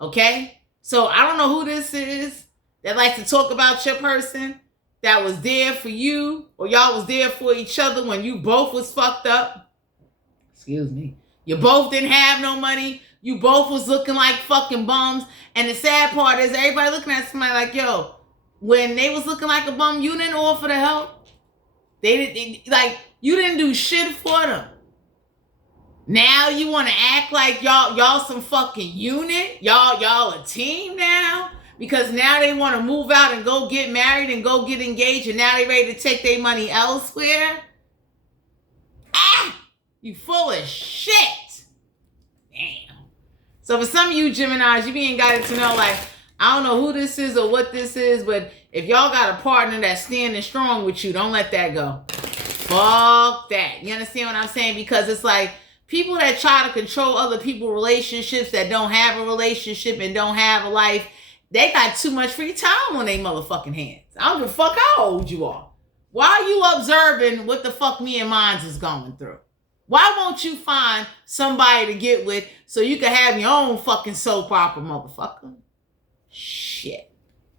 Okay? So I don't know who this is that likes to talk about your person that was there for you or y'all was there for each other when you both was fucked up. Excuse me. You both didn't have no money. You both was looking like fucking bums. And the sad part is everybody looking at somebody like, yo, when they was looking like a bum, you didn't offer to help. You didn't do shit for them. Now you want to act like y'all some fucking unit? Y'all a team now? Because now they want to move out and go get married and go get engaged and now they ready to take their money elsewhere? You full of shit. Damn. So for some of you Geminis, you being guided to know, like, I don't know who this is or what this is, but if y'all got a partner that's standing strong with you, don't let that go. Fuck that. You understand what I'm saying? Because it's like people that try to control other people's relationships that don't have a relationship and don't have a life, they got too much free time on their motherfucking hands. I don't give a fuck how old you are. Why are you observing what the fuck me and mine is going through? Why won't you find somebody to get with so you can have your own fucking soap opera, motherfucker? Shit.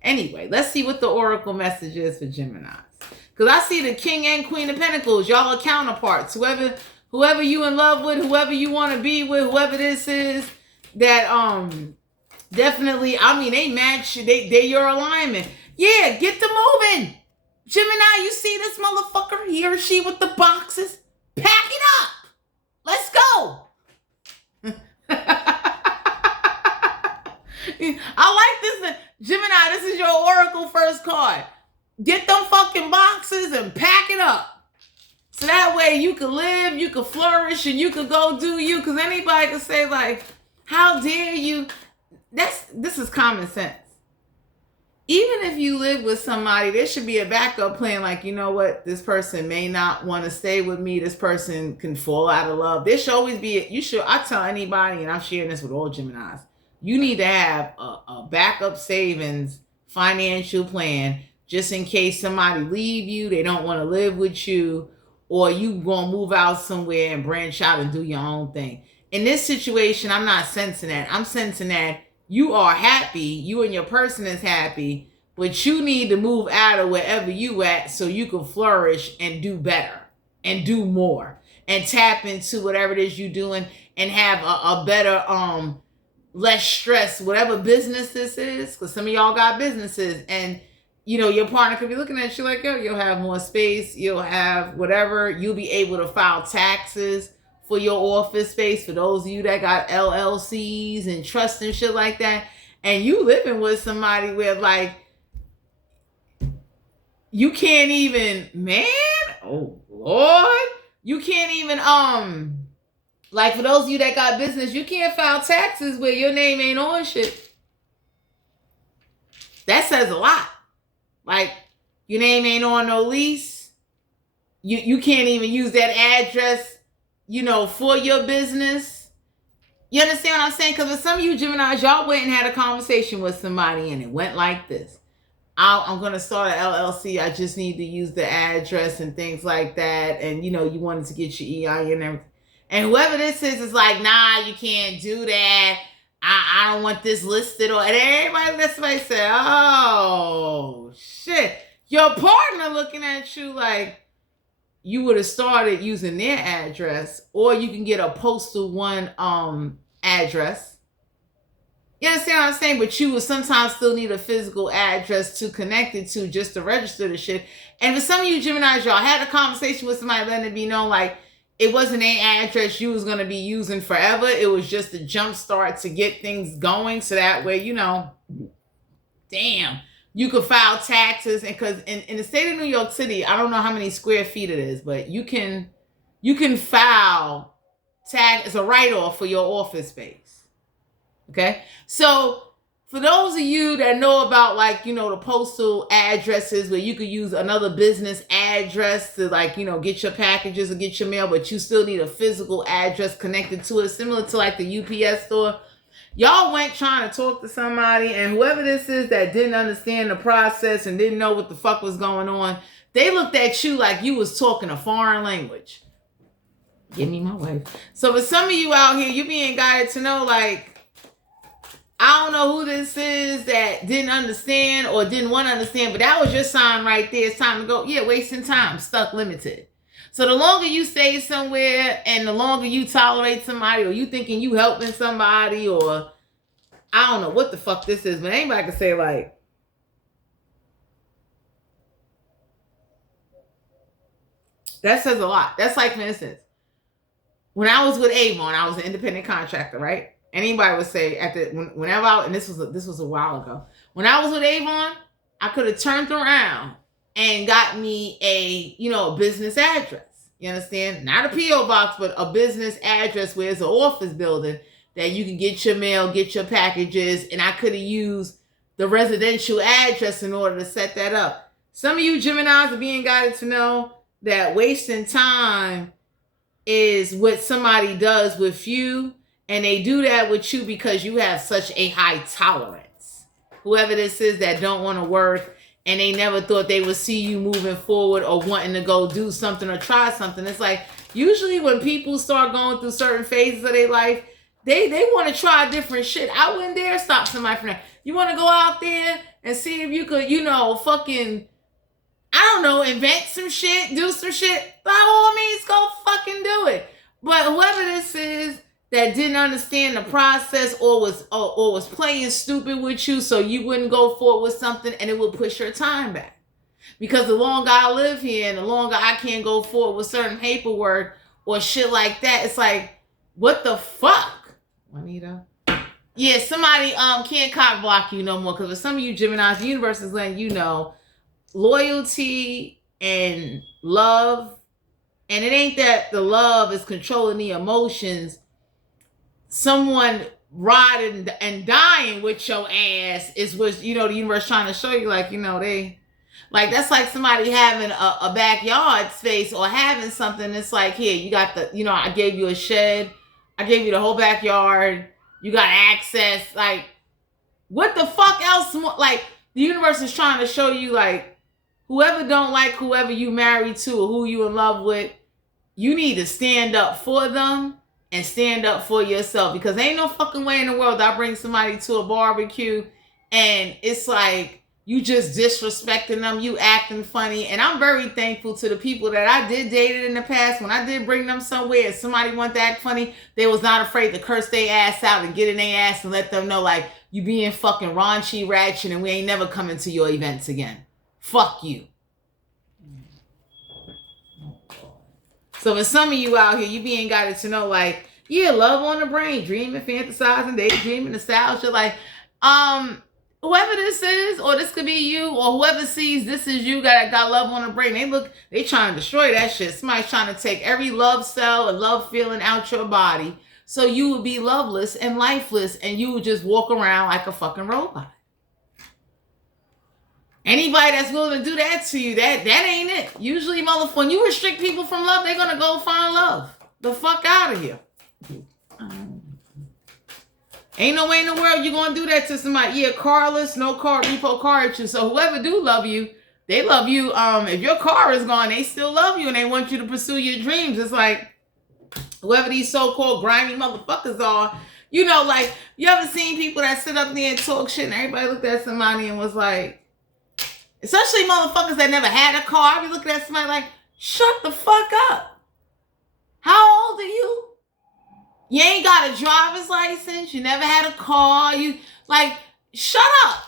Anyway, let's see what the oracle message is for Geminis. Because I see the King and Queen of Pentacles. Y'all are counterparts. Whoever you in love with, whoever you want to be with, whoever this is, that definitely, I mean, they match, they your alignment. Yeah, get them moving. Gemini, you see this motherfucker, he or she with the boxes? Pack it up. Let's go. I like this. Gemini, this is your oracle first card. Get them fucking boxes and pack it up. So that way you can live, you can flourish, and you can go do you. Because anybody can say, like, how dare you? This is common sense. Even if you live with somebody, there should be a backup plan. Like, you know what? This person may not want to stay with me. This person can fall out of love. There should always be, I tell anybody, and I'm sharing this with all Geminis, you need to have a backup savings financial plan just in case somebody leave you, they don't want to live with you, or you going to move out somewhere and branch out and do your own thing. In this situation, I'm not sensing that. I'm sensing that you are happy, you and your person is happy, but you need to move out of wherever you at so you can flourish and do better and do more and tap into whatever it is you're doing and have a better, less stress, whatever business this is, because some of y'all got businesses and your partner could be looking at you like, yo, you'll have more space, you'll have whatever, you'll be able to file taxes for your office space, for those of you that got LLCs and trust and shit like that, and you living with somebody where like you can't even, man, oh Lord, you can't even like for those of you that got business, you can't file taxes where your name ain't on shit. That says a lot. Like your name ain't on no lease. You can't even use that address, you know, for your business. You understand what I'm saying? Because for some of you Geminis, y'all went and had a conversation with somebody and it went like this. I'm going to start an LLC. I just need to use the address and things like that. And, you know, you wanted to get your EIN and everything. And whoever this is like, nah, you can't do that. I don't want this listed. And everybody, that's somebody say, oh, shit. Your partner looking at you like you would have started using their address, or you can get a postal one address. You understand what I'm saying? But you will sometimes still need a physical address to connect it to just to register the shit. And for some of you Geminis, y'all had a conversation with somebody letting it be known like it wasn't an address you was going to be using forever. It was just a jump start to get things going. So that way, you know, damn, you could file taxes. And because in the state of New York City, I don't know how many square feet it is, but you can file tax as a write-off for your office space. Okay, so for those of you that know about like, you know, the postal addresses where you could use another business address to like, you know, get your packages or get your mail, but you still need a physical address connected to it, similar to like the UPS store. Y'all went trying to talk to somebody, and whoever this is that didn't understand the process and didn't know what the fuck was going on, they looked at you like you was talking a foreign language. Give me my wife. So for some of you out here, you being guided to know like, I don't know who this is that didn't understand or didn't want to understand, but that was your sign right there. It's time to go. Yeah, wasting time, stuck, limited. So the longer you stay somewhere and the longer you tolerate somebody or you thinking you helping somebody or I don't know what the fuck this is, but anybody can say like, that says a lot. That's like, for instance, when I was with Avon, I was an independent contractor, right? Anybody would say whenever and this was a while ago. When I was with Avon, I could have turned around and got me a, you know, a business address. You understand? Not a P.O. box, but a business address where it's an office building that you can get your mail, get your packages, and I could have used the residential address in order to set that up. Some of you Geminis are being guided to know that wasting time is what somebody does with you. And they do that with you because you have such a high tolerance. Whoever this is that don't want to work and they never thought they would see you moving forward or wanting to go do something or try something. It's like usually when people start going through certain phases of their life, they want to try different shit. I wouldn't dare stop somebody from that. You want to go out there and see if you could, you know, fucking, I don't know, invent some shit, do some shit. By all means, go fucking do it. But whoever this is that didn't understand the process or was playing stupid with you so you wouldn't go forward with something and it would push your time back. Because the longer I live here and the longer I can't go forward with certain paperwork or shit like that, it's like, what the fuck, Juanita? Yeah, somebody can't cock block you no more because for some of you Geminis, the universe is letting you know loyalty and love, and it ain't that the love is controlling the emotions. Someone riding and dying with your ass is what, you know, the universe trying to show you, like, you know, they, like, that's like somebody having a backyard space or having something. It's like, here, you got the, you know, I gave you a shed. I gave you the whole backyard. You got access. Like, what the fuck else? Like, the universe is trying to show you, like, whoever don't like whoever you married to or who you in love with, you need to stand up for them and stand up for yourself, because ain't no fucking way in the world I bring somebody to a barbecue and it's like you just disrespecting them, you acting funny. And I'm very thankful to the people that I did date in the past. When I did bring them somewhere and somebody wanted to act funny, they was not afraid to curse their ass out and get in their ass and let them know, like, you being fucking raunchy, ratchet, and we ain't never coming to your events again. Fuck you. So for some of you out here, you being guided to know, like, yeah, love on the brain, dreaming, fantasizing, daydreaming, nostalgia, like, whoever this is, or this could be you, or whoever sees this is you, got love on the brain. They trying to destroy that shit. Somebody's trying to take every love cell and love feeling out your body, so you would be loveless and lifeless, and you would just walk around like a fucking robot. Anybody that's willing to do that to you, that ain't it. Usually, when you restrict people from love, they're gonna go find love. The fuck out of here. Ain't no way in the world you're gonna do that to somebody. Yeah, carless, no car, repo car issues. So whoever do love you, they love you. If your car is gone, they still love you and they want you to pursue your dreams. It's like whoever these so-called grimy motherfuckers are, you know, like, you ever seen people that sit up there and talk shit and everybody looked at somebody and was like, especially motherfuckers that never had a car, I be looking at somebody like, shut the fuck up. How old are you? You ain't got a driver's license. You never had a car. You, like, shut up.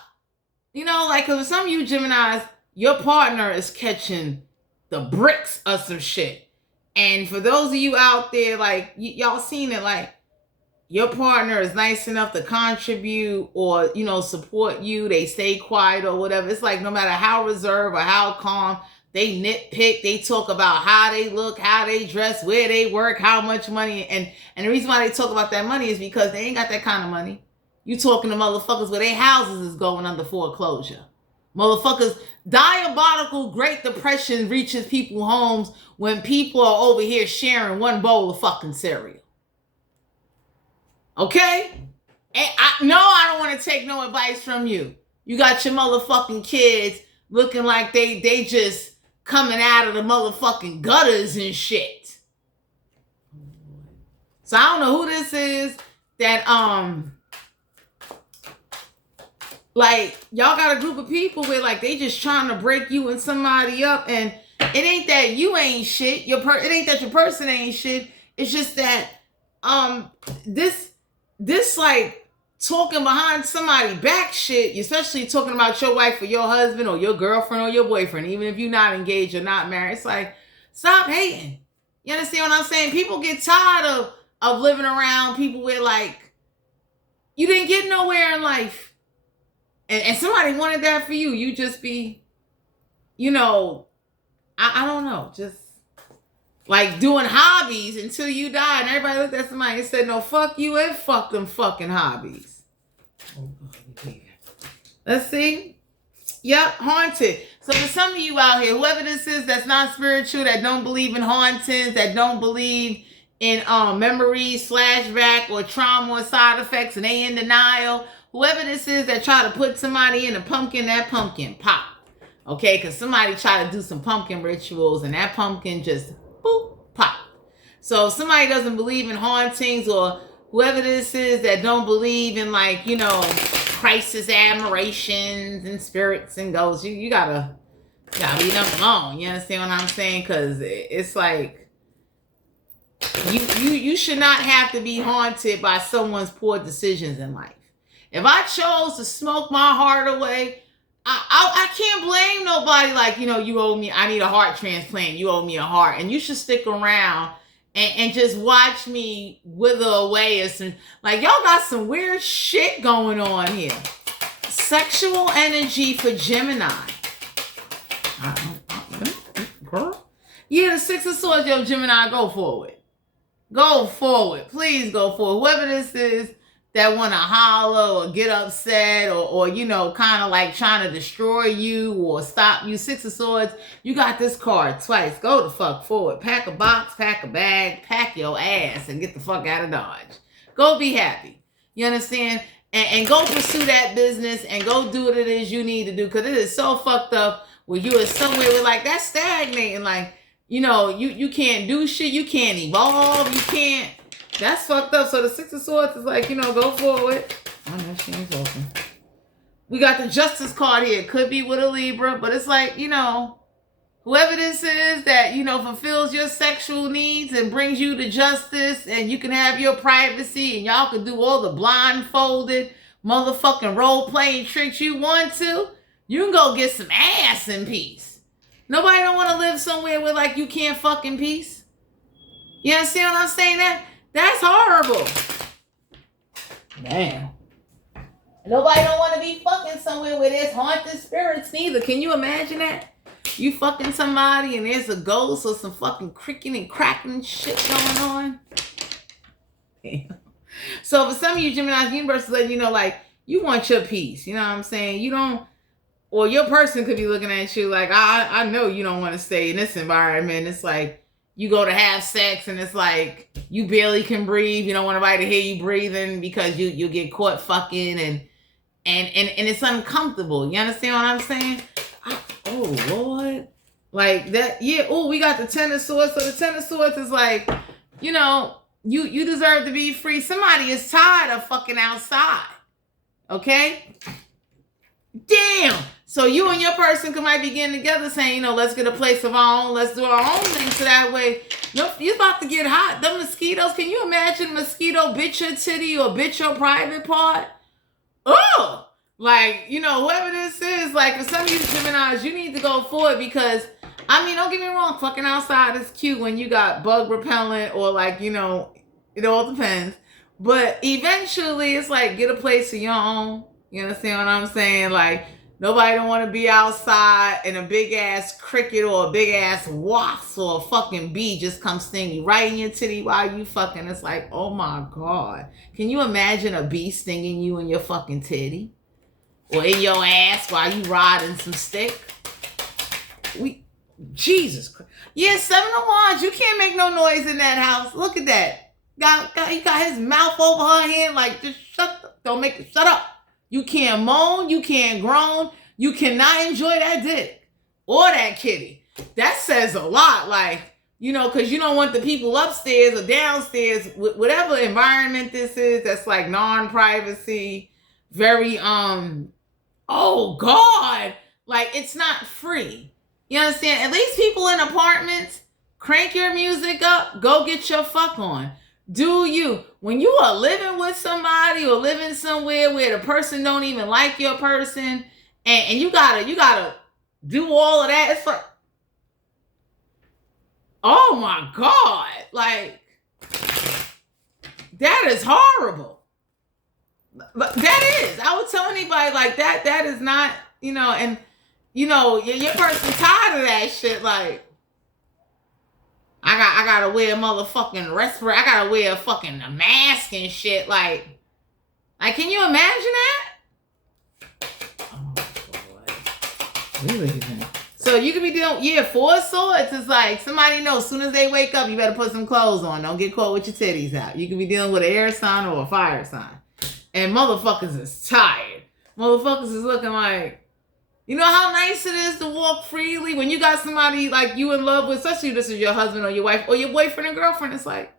You know, like, because for some of you Geminis, your partner is catching the bricks of some shit. And for those of you out there, like, y'all seen it, like, your partner is nice enough to contribute or, you know, support you. They stay quiet or whatever. It's like no matter how reserved or how calm, they nitpick. They talk about how they look, how they dress, where they work, how much money. And the reason why they talk about that money is because they ain't got that kind of money. You talking to motherfuckers where their houses is going under foreclosure. Motherfuckers, diabolical Great Depression reaches people's homes when people are over here sharing one bowl of fucking cereal. Okay? And I don't want to take no advice from you. You got your motherfucking kids looking like they just coming out of the motherfucking gutters and shit. So I don't know who this is that, like, y'all got a group of people where, like, they just trying to break you and somebody up, and it ain't that you ain't shit. It ain't that your person ain't shit. It's just that, this like talking behind somebody back shit, especially talking about your wife or your husband or your girlfriend or your boyfriend, even if you're not engaged or not married. It's like, stop hating. You understand what I'm saying? People get tired of living around people where, like, you didn't get nowhere in life. And somebody wanted that for you. You just be, you know, I don't know, just like doing hobbies until you die. And everybody looked at somebody and said, no, fuck you and fuck them fucking hobbies. Let's see. Yep, haunted. So for some of you out here, whoever this is that's not spiritual, that don't believe in hauntings, that don't believe in memories, flashback, or trauma or side effects, and they in denial, whoever this is that try to put somebody in a pumpkin, that pumpkin pop. Okay, because somebody try to do some pumpkin rituals and that pumpkin just boop, pop. So if somebody doesn't believe in hauntings, or whoever this is that don't believe in, like, you know, crisis admirations and spirits and ghosts, you gotta leave them alone. You understand what I'm saying? Because it's like, you should not have to be haunted by someone's poor decisions in life. If I chose to smoke my heart away, I can't blame nobody. Like, you know, you owe me, I need a heart transplant, you owe me a heart, and you should stick around and just watch me wither away. Or some, like, y'all got some weird shit going on here. Sexual energy for Gemini. Girl. Yeah, the Six of Swords, yo, Gemini, go forward. Go forward. Please go forward. Whoever this is that want to holler or get upset or you know, kind of like trying to destroy you or stop you. Six of Swords, you got this card twice. Go the fuck forward. Pack a box, pack a bag, pack your ass, and get the fuck out of Dodge. Go be happy. You understand? And go pursue that business and go do what it is you need to do, because it is so fucked up where you are somewhere where, like, that's stagnating. Like, you know, you can't do shit. You can't evolve. You can't. That's fucked up. So the Six of Swords is like, you know, go forward. Oh, no, she ain't talking. We got the Justice card here. Could be with a Libra, but it's like, you know, whoever this is that, you know, fulfills your sexual needs and brings you to justice, and you can have your privacy, and y'all can do all the blindfolded motherfucking role-playing tricks you want to, you can go get some ass in peace. Nobody don't want to live somewhere where, like, you can't fuck in peace. You understand what I'm saying? That's horrible. Damn. Nobody don't want to be fucking somewhere where there's haunted spirits neither. Can you imagine that? You fucking somebody and there's a ghost or some fucking creaking and cracking shit going on. Damn. So for some of you Geminis, universe is letting you know, like, you want your peace. You know what I'm saying? You don't, or your person could be looking at you like, I know you don't want to stay in this environment. It's like, you go to have sex and it's like, you barely can breathe. You don't want anybody to hear you breathing because you get caught fucking and it's uncomfortable. You understand what I'm saying? Oh, Lord. Like that, yeah. Oh, we got the Ten of Swords. So the Ten of Swords is like, you know, you deserve to be free. Somebody is tired of fucking outside. Okay? Damn. So you and your person might be getting together saying, you know, let's get a place of our own. Let's do our own thing. So that way, you're about to get hot. The mosquitoes, can you imagine mosquito bit your titty or bit your private part? Oh, like, you know, whoever this is, like, for some of you Geminis, you need to go forward because, I mean, don't get me wrong, fucking outside is cute when you got bug repellent or, like, you know, it all depends. But eventually, it's like, get a place of your own. You understand what I'm saying? Like, nobody don't want to be outside and a big-ass cricket or a big-ass wasp or a fucking bee just come sting you right in your titty while you fucking. It's like, oh, my God. Can you imagine a bee stinging you in your fucking titty? Or in your ass while you riding some stick? Jesus Christ. Yeah, 7 of Wands. You can't make no noise in that house. Look at that. He got his mouth over her hand like, just shut up. You can't moan. You can't groan. You cannot enjoy that dick or that kitty. That says a lot. Like, you know, because you don't want the people upstairs or downstairs, whatever environment this is, that's like non-privacy, very, oh God, like it's not free. You understand? At least people in apartments, crank your music up, go get your fuck on. Do you? When you are living with somebody or living somewhere where the person don't even like your person, and you gotta do all of that, it's like, oh my God, like that is horrible. That is. I would tell anybody like that is not, you know, and you know, your person tired of that shit. Like, I gotta wear a motherfucking respirator. I gotta wear a mask and shit. Like, can you imagine that? Oh, boy. Really? So you could be dealing, yeah, 4 of Swords is like, somebody knows as soon as they wake up, you better put some clothes on. Don't get caught with your titties out. You could be dealing with an air sign or a fire sign. And motherfuckers is tired. Motherfuckers is looking like, you know how nice it is to walk freely when you got somebody like you in love with, especially if this is your husband or your wife or your boyfriend or girlfriend. It's like,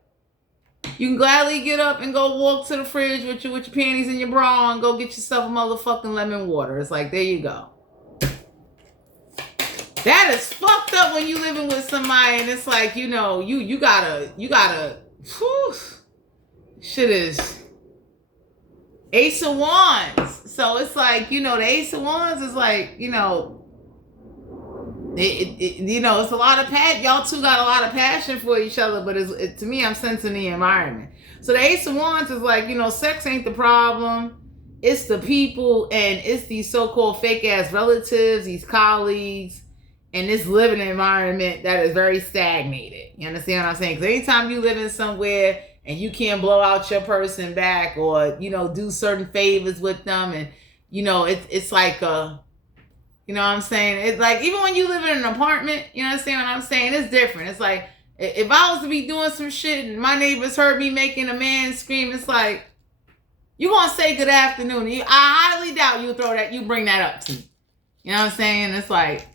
you can gladly get up and go walk to the fridge with your panties and your bra on and go get yourself a motherfucking lemon water. It's like, there you go. That is fucked up when you living with somebody and it's like, you know, you gotta, whew, shit is Ace of Wands. So it's like, you know, the Ace of Wands is like, you know, you know, it's a lot of passion. Y'all two got a lot of passion for each other, but to me, I'm sensing the environment. So the Ace of Wands is like, you know, sex ain't the problem. It's the people and it's these so-called fake-ass relatives, these colleagues, and this living environment that is very stagnated. You understand what I'm saying? Because anytime you live in somewhere and you can't blow out your person back or, you know, do certain favors with them and, you know, it's like, you know what I'm saying? It's like, even when you live in an apartment, you understand what I'm saying? It's different. It's like, if I was to be doing some shit and my neighbors heard me making a man scream, it's like, you gonna say good afternoon. I highly doubt you bring that up to me. You know what I'm saying? It's like,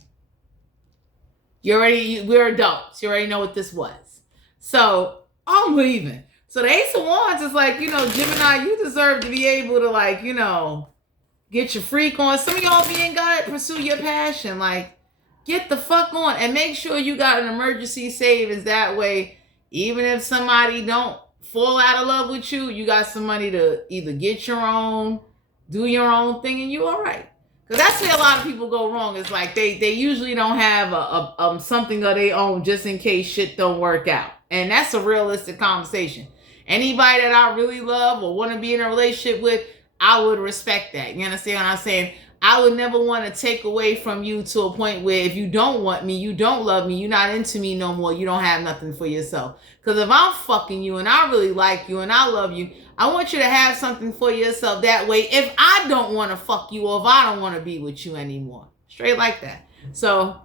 we're adults. You already know what this was. So I'm leaving. So the Ace of Wands is like, you know, Gemini, you deserve to be able to, like, you know, get your freak on. Some of y'all being God, pursue your passion. Like, get the fuck on and make sure you got an emergency savings. That way, even if somebody don't fall out of love with you, you got some money to either get your own, do your own thing, and you all right. Because that's where a lot of people go wrong. It's like they usually don't have a something of their own just in case shit don't work out. And that's a realistic conversation. Anybody that I really love or want to be in a relationship with, I would respect that. You understand what I'm saying? I would never want to take away from you to a point where if you don't want me, you don't love me, you're not into me no more, you don't have nothing for yourself. Because if I'm fucking you and I really like you and I love you, I want you to have something for yourself. That way, if I don't want to fuck you or if I don't want to be with you anymore. Straight like that. So,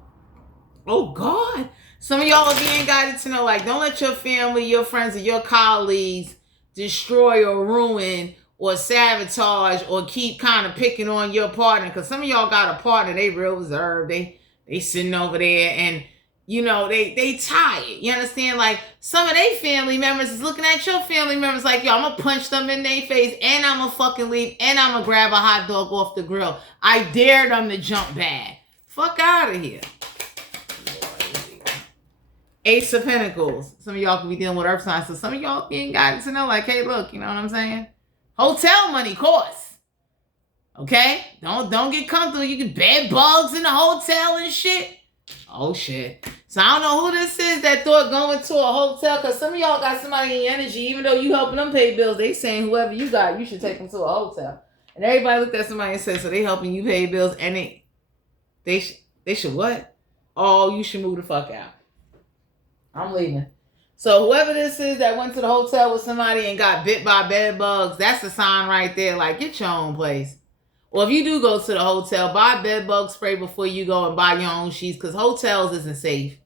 oh God. Some of y'all are being guided to know, like, don't let your family, your friends, or your colleagues destroy or ruin or sabotage or keep kind of picking on your partner. Because some of y'all got a partner, they real reserved. They sitting over there and, you know, they tired. You understand? Like, some of their family members is looking at your family members like, yo, I'm going to punch them in their face and I'm going to fucking leave and I'm going to grab a hot dog off the grill. I dare them to jump bad. Fuck out of here. Ace of Pentacles. Some of y'all could be dealing with earth signs. So some of y'all being guided to know, like, hey, look, you know what I'm saying? Hotel money costs. Okay? Don't get comfortable. You get bed bugs in the hotel and shit. Oh, shit. So I don't know who this is that thought going to a hotel, because some of y'all got somebody in your energy, even though you helping them pay bills, they saying whoever you got, you should take them to a hotel. And everybody looked at somebody and said, so they helping you pay bills, and they should what? Oh, you should move the fuck out. I'm leaving. So whoever this is that went to the hotel with somebody and got bit by bed bugs, that's a sign right there. Like, get your own place. Or if you do go to the hotel, buy bed bug spray before you go and buy your own sheets, because hotels isn't safe.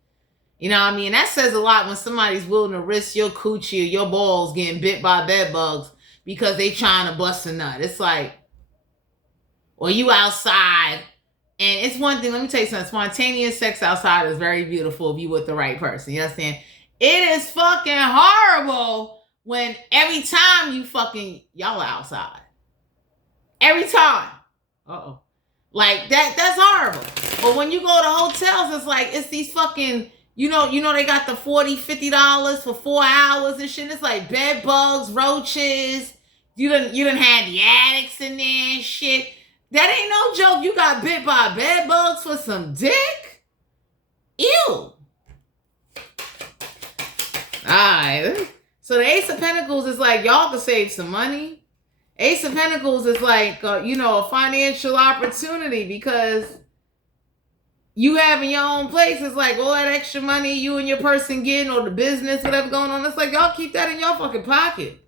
You know what I mean? That says a lot when somebody's willing to risk your coochie or your balls getting bit by bed bugs because they trying to bust a nut. It's like, or you outside. And it's one thing, let me tell you something. Spontaneous sex outside is very beautiful if you with the right person. You understand? It is fucking horrible when every time you fucking, y'all are outside. Every time. Uh-oh. Like, that's horrible. But when you go to hotels, it's like, it's these fucking, you know they got the $40, $50 for 4 hours and shit. It's like bed bugs, roaches. You done had the addicts in there and shit. That ain't no joke. You got bit by bed bugs for some dick? Ew. Alright. So the Ace of Pentacles is like, y'all can save some money. Ace of Pentacles is like, a financial opportunity because you having your own place. It's like all that extra money you and your person getting or the business, whatever going on. It's like, y'all keep that in your fucking pocket.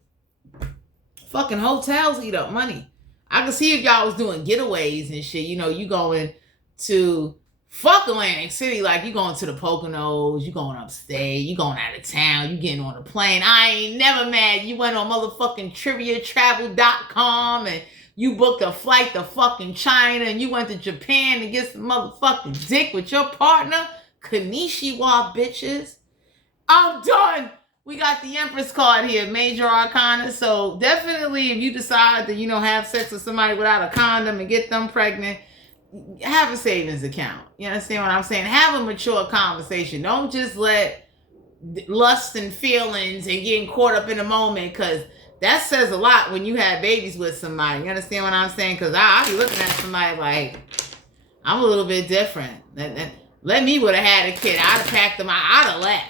Fucking hotels eat up money. I can see if y'all was doing getaways and shit. You going to fuck Atlantic City, like you going to the Poconos, you going upstate, you going out of town, you getting on a plane. I ain't never mad. You went on motherfucking triviatravel.com and you booked a flight to fucking China and you went to Japan to get some motherfucking dick with your partner. Konnichiwa, bitches. I'm done. We got the Empress card here, Major Arcana. So definitely if you decide to, have sex with somebody without a condom and get them pregnant, have a savings account. You understand what I'm saying? Have a mature conversation. Don't just let lust and feelings and getting caught up in the moment, because that says a lot when you have babies with somebody. You understand what I'm saying? Because I be looking at somebody like, I'm a little bit different. Let me would have had a kid. I'd have packed them. I'd have left.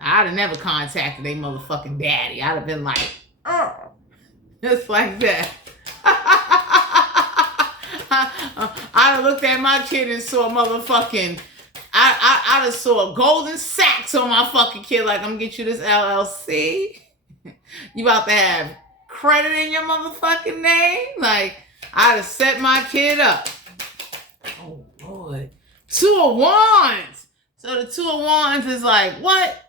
I'd have never contacted their motherfucking daddy. I'd have been like, oh, just like that. I'd have looked at my kid and saw motherfucking, I'd have saw golden sacks on my fucking kid. Like, I'm gonna get you this LLC. You about to have credit in your motherfucking name. Like, I'd have set my kid up. Oh, Lord. 2 of Wands. So the 2 of Wands is like, what?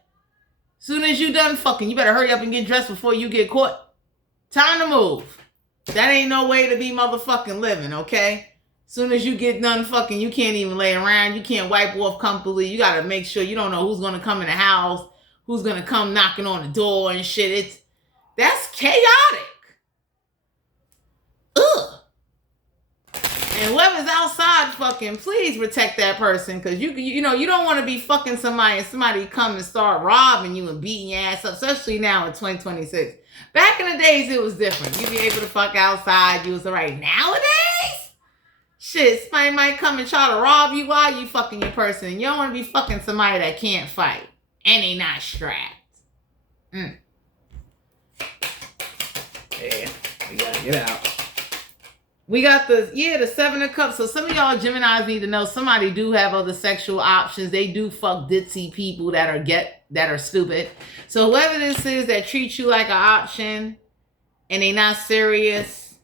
Soon as you done fucking, you better hurry up and get dressed before you get caught. Time to move. That ain't no way to be motherfucking living, okay? Soon as you get done fucking, you can't even lay around. You can't wipe off comfortably. You got to make sure you don't know who's going to come in the house, who's going to come knocking on the door and shit. That's chaotic. Ugh. And whoever's outside fucking, please protect that person, because you don't want to be fucking somebody and somebody come and start robbing you and beating your ass up, especially now in 2026. Back in the days, it was different. You'd be able to fuck outside. You was all right. Nowadays, shit, somebody might come and try to rob you while you fucking your person. And you don't want to be fucking somebody that can't fight. and they not strapped. Yeah, we gotta get out. We got the 7 of Cups. So some of y'all Geminis need to know somebody do have other sexual options. They do fuck ditzy people that are stupid. So whoever this is that treats you like an option and they not serious,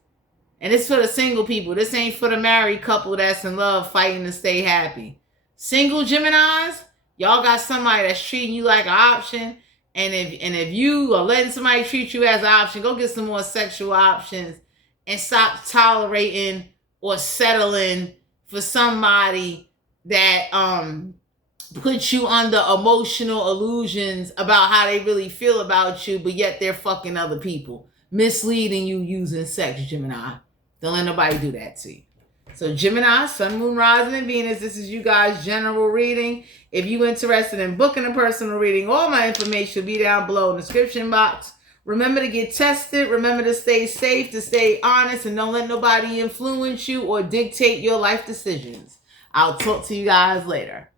and it's for the single people. This ain't for the married couple that's in love fighting to stay happy. Single Geminis, y'all got somebody that's treating you like an option. And if you are letting somebody treat you as an option, go get some more sexual options and stop tolerating or settling for somebody that puts you under emotional illusions about how they really feel about you, but yet they're fucking other people, misleading you using sex, Gemini. Don't let nobody do that to you. So Gemini, Sun, Moon, Rising, and Venus, this is you guys' general reading. If you're interested in booking a personal reading, all my information will be down below in the description box. Remember to get tested. Remember to stay safe, to stay honest, and don't let nobody influence you or dictate your life decisions. I'll talk to you guys later.